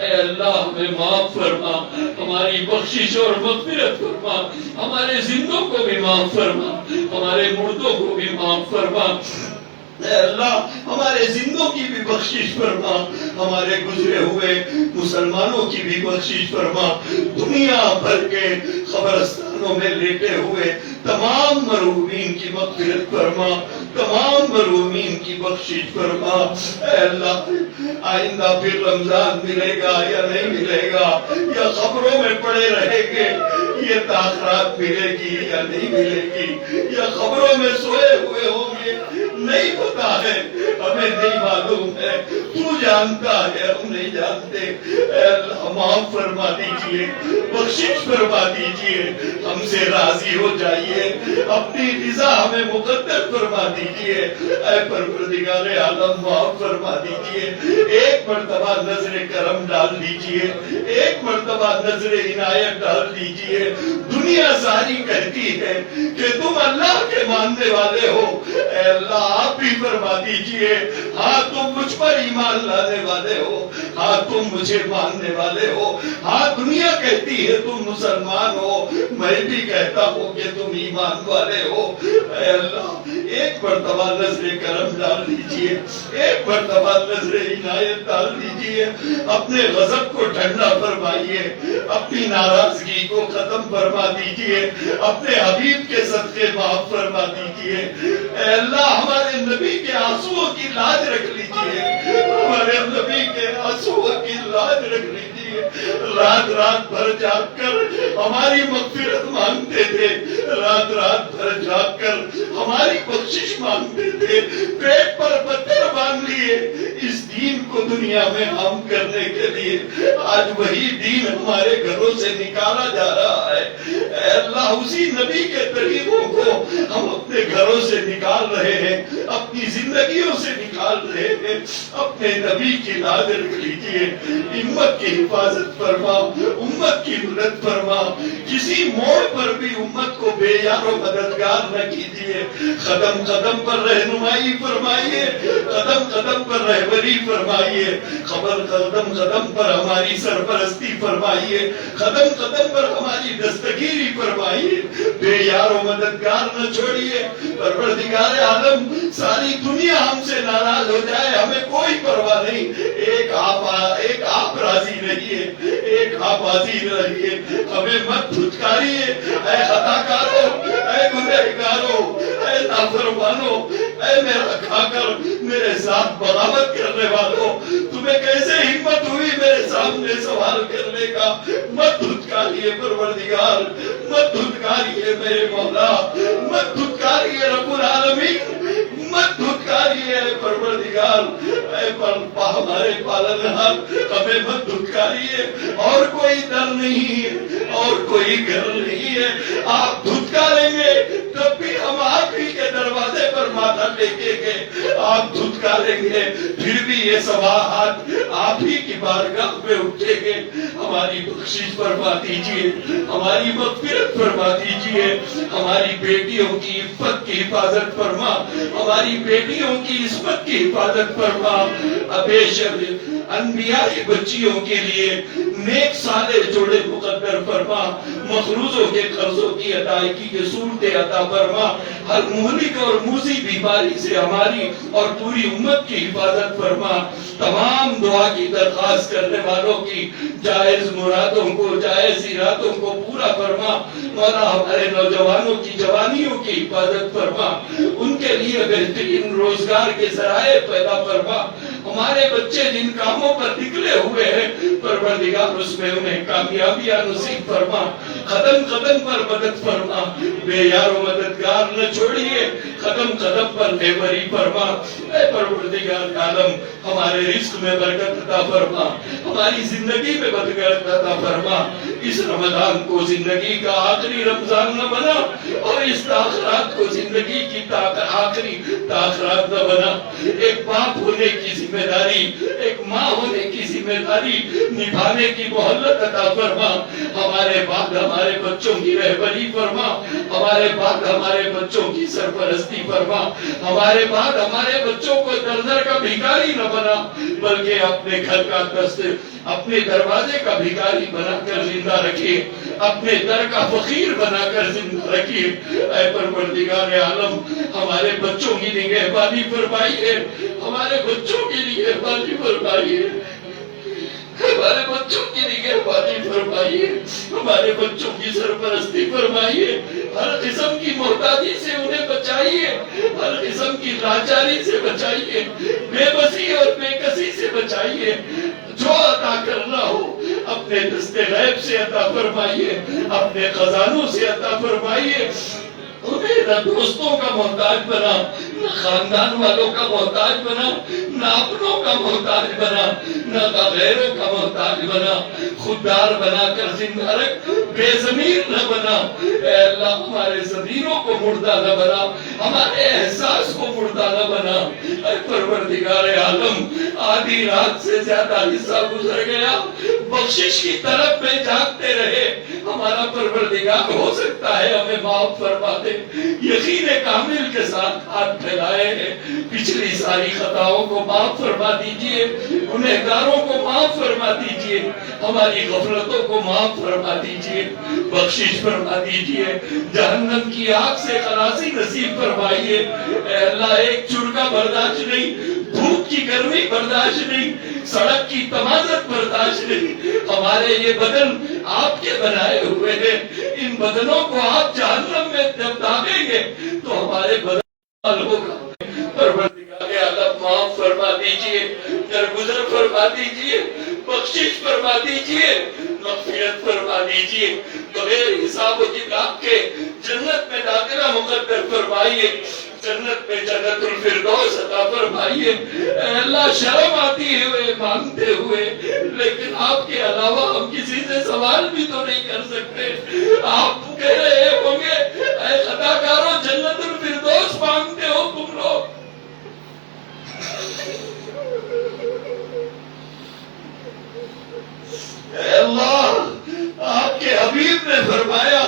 اے اللہ، ہمیں معاف فرما، ہماری بخشش اور مغفرت فرما. ہمارے زندوں کو بھی معاف فرما، ہمارے مردوں کو بھی معاف فرما. اے اللہ، ہمارے زندوں کی بھی بخشش فرما، ہمارے گزرے ہوئے مسلمانوں کی بھی بخشش فرما. دنیا بھر کے قبرستانوں میں لیٹے ہوئے تمام مرحومین کی مغفرت فرما، تمام مرحومین کی بخشش فرما. اے اللہ، آئندہ پھر رمضان ملے گا یا نہیں ملے گا، یا قبروں میں پڑے رہیں گے، یہ تاخرات ملے گی یا نہیں ملے گی، یا قبروں میں سوئے ہوئے ہوں گے، نہیں پتا ہے، ہمیں نہیں معلوم ہے. تو جانتا ہے، ہم نہیں جانتے. اے اللہ، معاف فرما دیجئے، بخشش فرما دیجئے. ہم سے راضی ہو جائیے، اپنی رضا ہمیں مقدر فرما دیجئے. اے پروردگار عالم، معاف فرما دیجئے. ایک مرتبہ نظر کرم ڈال دیجئے، ایک مرتبہ نظر عنایت ڈال دیجئے. دنیا ساری کہتی ہے کہ تم اللہ کے ماننے والے ہو. اے اللہ، آپ بھی فرما دیجئے، ہاں تم مجھ پر ایمان لانے والے ہو، ہاں تم مجھے ماننے والے ہو. ہاں دنیا کہتی ہے تم مسلمان ہو، میں بھی کہتا ہوں کہ تم ایمان والے ہو. اے اللہ، ایک مرتبہ نظر کرم ڈال دیجئے، ایک مرتبہ نظر عنایت ڈال دیجئے. اپنے غضب کو ٹھنڈا فرمائیے، اپنی ناراضگی کو ختم فرما دیجئے. اپنے حبیب کے صدقے معاف فرما دیجئے. اے اللہ، ہمارے نبی کے آنسوؤں کی لاج رکھ لیجئے، ہمارے نبی کے آنسوؤں کی لاج رکھ لیجئے. رات رات بھر جاگ کر ہماری مغفرت مانگتے تھے، رات رات بھر جاگ کر ہماری بخشش مانگتے تھے. پیٹ پر پتھر باندھ لیے اس دین کو دنیا میں عام کرنے کے لیے. آج وہی دین ہمارے گھروں سے نکالا جا رہا ہے. اے اللہ، اسی نبی کے طریقوں کو ہم اپنے گھروں سے نکال رہے ہیں، اپنی زندگیوں سے نکال رہے ہیں. اپنے نبی کی لاج رکھ لیجئے. امت کی حفاظت فرما، امت کی مدد فرما. کسی موڑ پر بھی امت کو بے یار و مددگار نہ کیجیے. قدم قدم پر رہنمائی فرمائیے، قدم قدم پر رہبری فرمائیے. قدم قدم پر ہماری سرپرستی فرمائیے، قدم قدم پر ہماری دستگیری فرمائیے. بے یار و مددگار نہ چھوڑیے. پروردگار عالم، ساری دنیا ہم سے ناراض ہو جائے، ہمیں کوئی پرواہ نہیں. ایک آپ راضی رہیے، ایک آپ راضی رہیے. ہمیں مت دھتکاریے. اے خطا کارو، اے گنہگارو، اے نافرمانو، اے میرا کھا کر میرے ساتھ بغاوت کرنے والوں، تمہیں کیسے ہمت ہوئی میرے سامنے سوال کرنے کا؟ مت دھتکاریے پروردگار، مت دھتکاریے میرے مولا، مت دھتکاریے رب العالمین، مت دھتکاریے پروردگار. اے ہمارے پالنہار، ہمیں مت دھتکاریے. اور کوئی در نہیں ہے، اور کوئی گھر نہیں ہے. آپ دھتکاریں گے تب بھی ہم آپ ہی کے دروازے پر ماتھا طرح لے کے آپ دھتکاریں گے، پھر بھی یہ سواحات آپ ہی کی بارگاہ میں اٹھیں گے۔ ہماری بخشش فرما دیجئے، ہماری مغفرت فرما دیجئے، ہماری بیٹیوں کی عفت کی حفاظت فرما، ہماری بیٹیوں کی عصمت کی حفاظت فرما۔ بے شک انبیاء کی بچیوں کے لیے نیک صالح جوڑے مقدر فرما، مخروضوں کے قرضوں کی ادائیگی کے صورتیں عطا فرما، ہر مہلک اور موذی بیماری سے ہماری اور پوری امت کی حفاظت فرما۔ تمام دعا کی درخواست کرنے والوں کی جائز مرادوں کو، جائز ارادوں کو پورا فرما۔ مولا ہمارے نوجوانوں کی جوانیوں کی حفاظت فرما، ان کے لیے بہترین روزگار کے ذرائع پیدا فرما۔ ہمارے بچے جن کاموں پر نکلے ہوئے ہیں پروردگار اس میں انہیں کامیابیاں نصیب فرما، قدم قدم پر مدد فرما، بے یار و مددگار نہ چھوڑیے، قدم قدم پر رہبری فرما۔ اے پروردگار عالم ہمارے رزق میں برکت عطا فرما، ہماری زندگی میں برکت عطا فرما۔ اس رمضان کو زندگی کا آخری رمضان نہ بنا اور اس تاخرات کو زندگی کی آخری تاخرات نہ بنا۔ ایک باپ ہونے کی ذمہ داری، ایک ماں ہونے کی ذمہ داری نبھانے کی مہلت عطا فرما۔ ہمارے بعد ہمارے بچوں کی رہبری فرما، ہمارے بعد ہمارے بچوں کی سرپرستی فرما، ہمارے بعد ہمارے بچوں کو در در کا بھکاری نہ بنا بلکہ اپنے گھر کا دست، اپنے دروازے کا بھکاری بنا کر زندہ رکھیے، اپنے در کا فقیر بنا کر زندہ رکھیے۔ اے پروردگار عالم ہمارے بچوں کی نگہبانی فرمائیے، ہمارے بچوں کی نگہبانی فرمائیے، ہمارے بچوں کی نگہبانی فرمائیے، ہمارے بچوں کی سرپرستی فرمائیے، ہر قسم کی محتاجی سے انہیں بچائیے، ہر قسم کی لاچاری سے بچائیے، بے بسی اور بے کسی سے بچائیے۔ جو عطا کرنا ہو اپنے دست غیب سے عطا فرمائیے، اپنے خزانوں سے عطا فرمائیے۔ انہیں نہ دوستوں کا محتاج بنا، نہ خاندان والوں کا محتاج بنا، نہ اپنوں کا محتاج بنا، نہ غیروں کا محتاج بنا۔ خوددار بنا کر زندہ رکھ، بے ضمیر نہ بنا۔ اے اللہ ہمارے ضمیروں کو مردہ نہ بنا، ہمارے احساس کو مردہ نہ بنا۔ اے پروردگار عالم آدھی رات سے زیادہ حصہ گزر گیا، بخشش کی طرف میں جاگتے رہے، ہمارا پروردگار ہو سکتا ہے ہمیں معاف فرما دے۔ یقین کامل کے ساتھ ہاتھ پھیلائے ہیں، پچھلی ساری خطاؤں کو معاف فرما دیجئے، گنہگاروں کو معاف فرما دیجئے، ہماری غفلتوں کو معاف فرما دیجئے، بخشش فرما دیجئے، جہنم کی آگ سے خلاصی نصیب فرمائیے۔ اے اللہ ایک چرکا برداشت نہیں، دھوپ کی گرمی برداشت نہیں، سڑک کی تمازت برداشت نہیں۔ ہمارے یہ بدن آپ کے بنائے ہوئے ہیں، ان بدنوں کو آپ جہنم میں جب داغیں گے تو ہمارے بدن حل ہوگا۔ پروردگار عالم معاف فرما دیجئے، درگزر فرما دیجئے، بخشش فرما دیجئے، مغفرت فرما دیجئے، بغیر حساب و کتاب کے جنت میں داخلہ مقدر فرمائیے، جنت میں جنت الفردوس عطا فرمائیے۔ اے اللہ شرم آتی ہوئے مانگتے ہوئے، لیکن آپ کے علاوہ ہم کسی سے سوال بھی تو نہیں کر سکتے۔ آپ کہہ رہے ہوں گے اے خطاکاروں جنت الفردوس مانگتے ہو تم لوگ۔ اے اللہ آپ کے حبیب نے فرمایا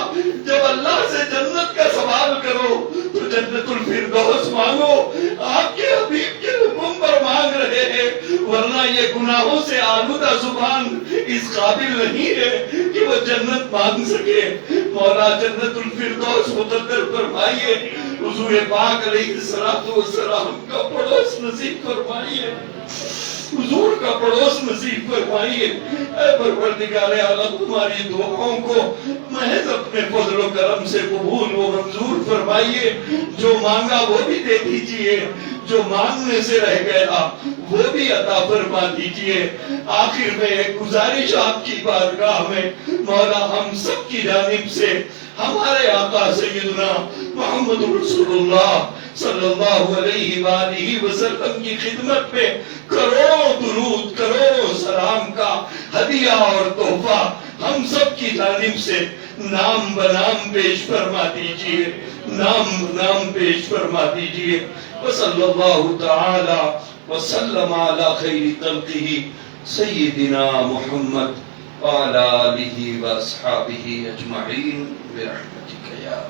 جب اللہ سے جنت کا سوال کرو تو جنت الفردوس مانگو۔ آپ کے حبیب کے حکم پر مانگ رہے ہیں، ورنہ یہ گناہوں سے آلودہ زبان اس قابل نہیں ہے کہ وہ جنت مانگ سکے۔ مولا جنت الفردوس مقدر فرمائیے، حضور پاک علیہ السلام کا پڑوس نصیب فرمائیے، حضور کا پڑوس نصیب فرمائیے۔ اے پروردگار عالم ہماری دعاؤں کو محض اپنے فضل و کرم سے قبول و منظور فرمائیے۔ جو مانگا وہ بھی دے دیجئے، جو مانگنے سے رہ گیا وہ بھی عطا فرما دیجئے۔ آخر میں ایک گزارش آپ کی بارگاہ میں مولا ہم سب کی جانب سے ہمارے آقا سیدنا محمد رسول اللہ صلی اللہ علیہ وآلہ وسلم کی خدمت میں کروڑوں درود، کروڑوں سلام کا ہدیہ اور تحفہ ہم سب کی جانب سے نام بنام پیش فرما دیجئے، نام بنام پیش فرما دیجئے۔ وصلی اللہ تعالی وسلم علی خیر خلقہ سیدنا محمد وعلى آلہ واصحابہ اجمعین برحمتک یا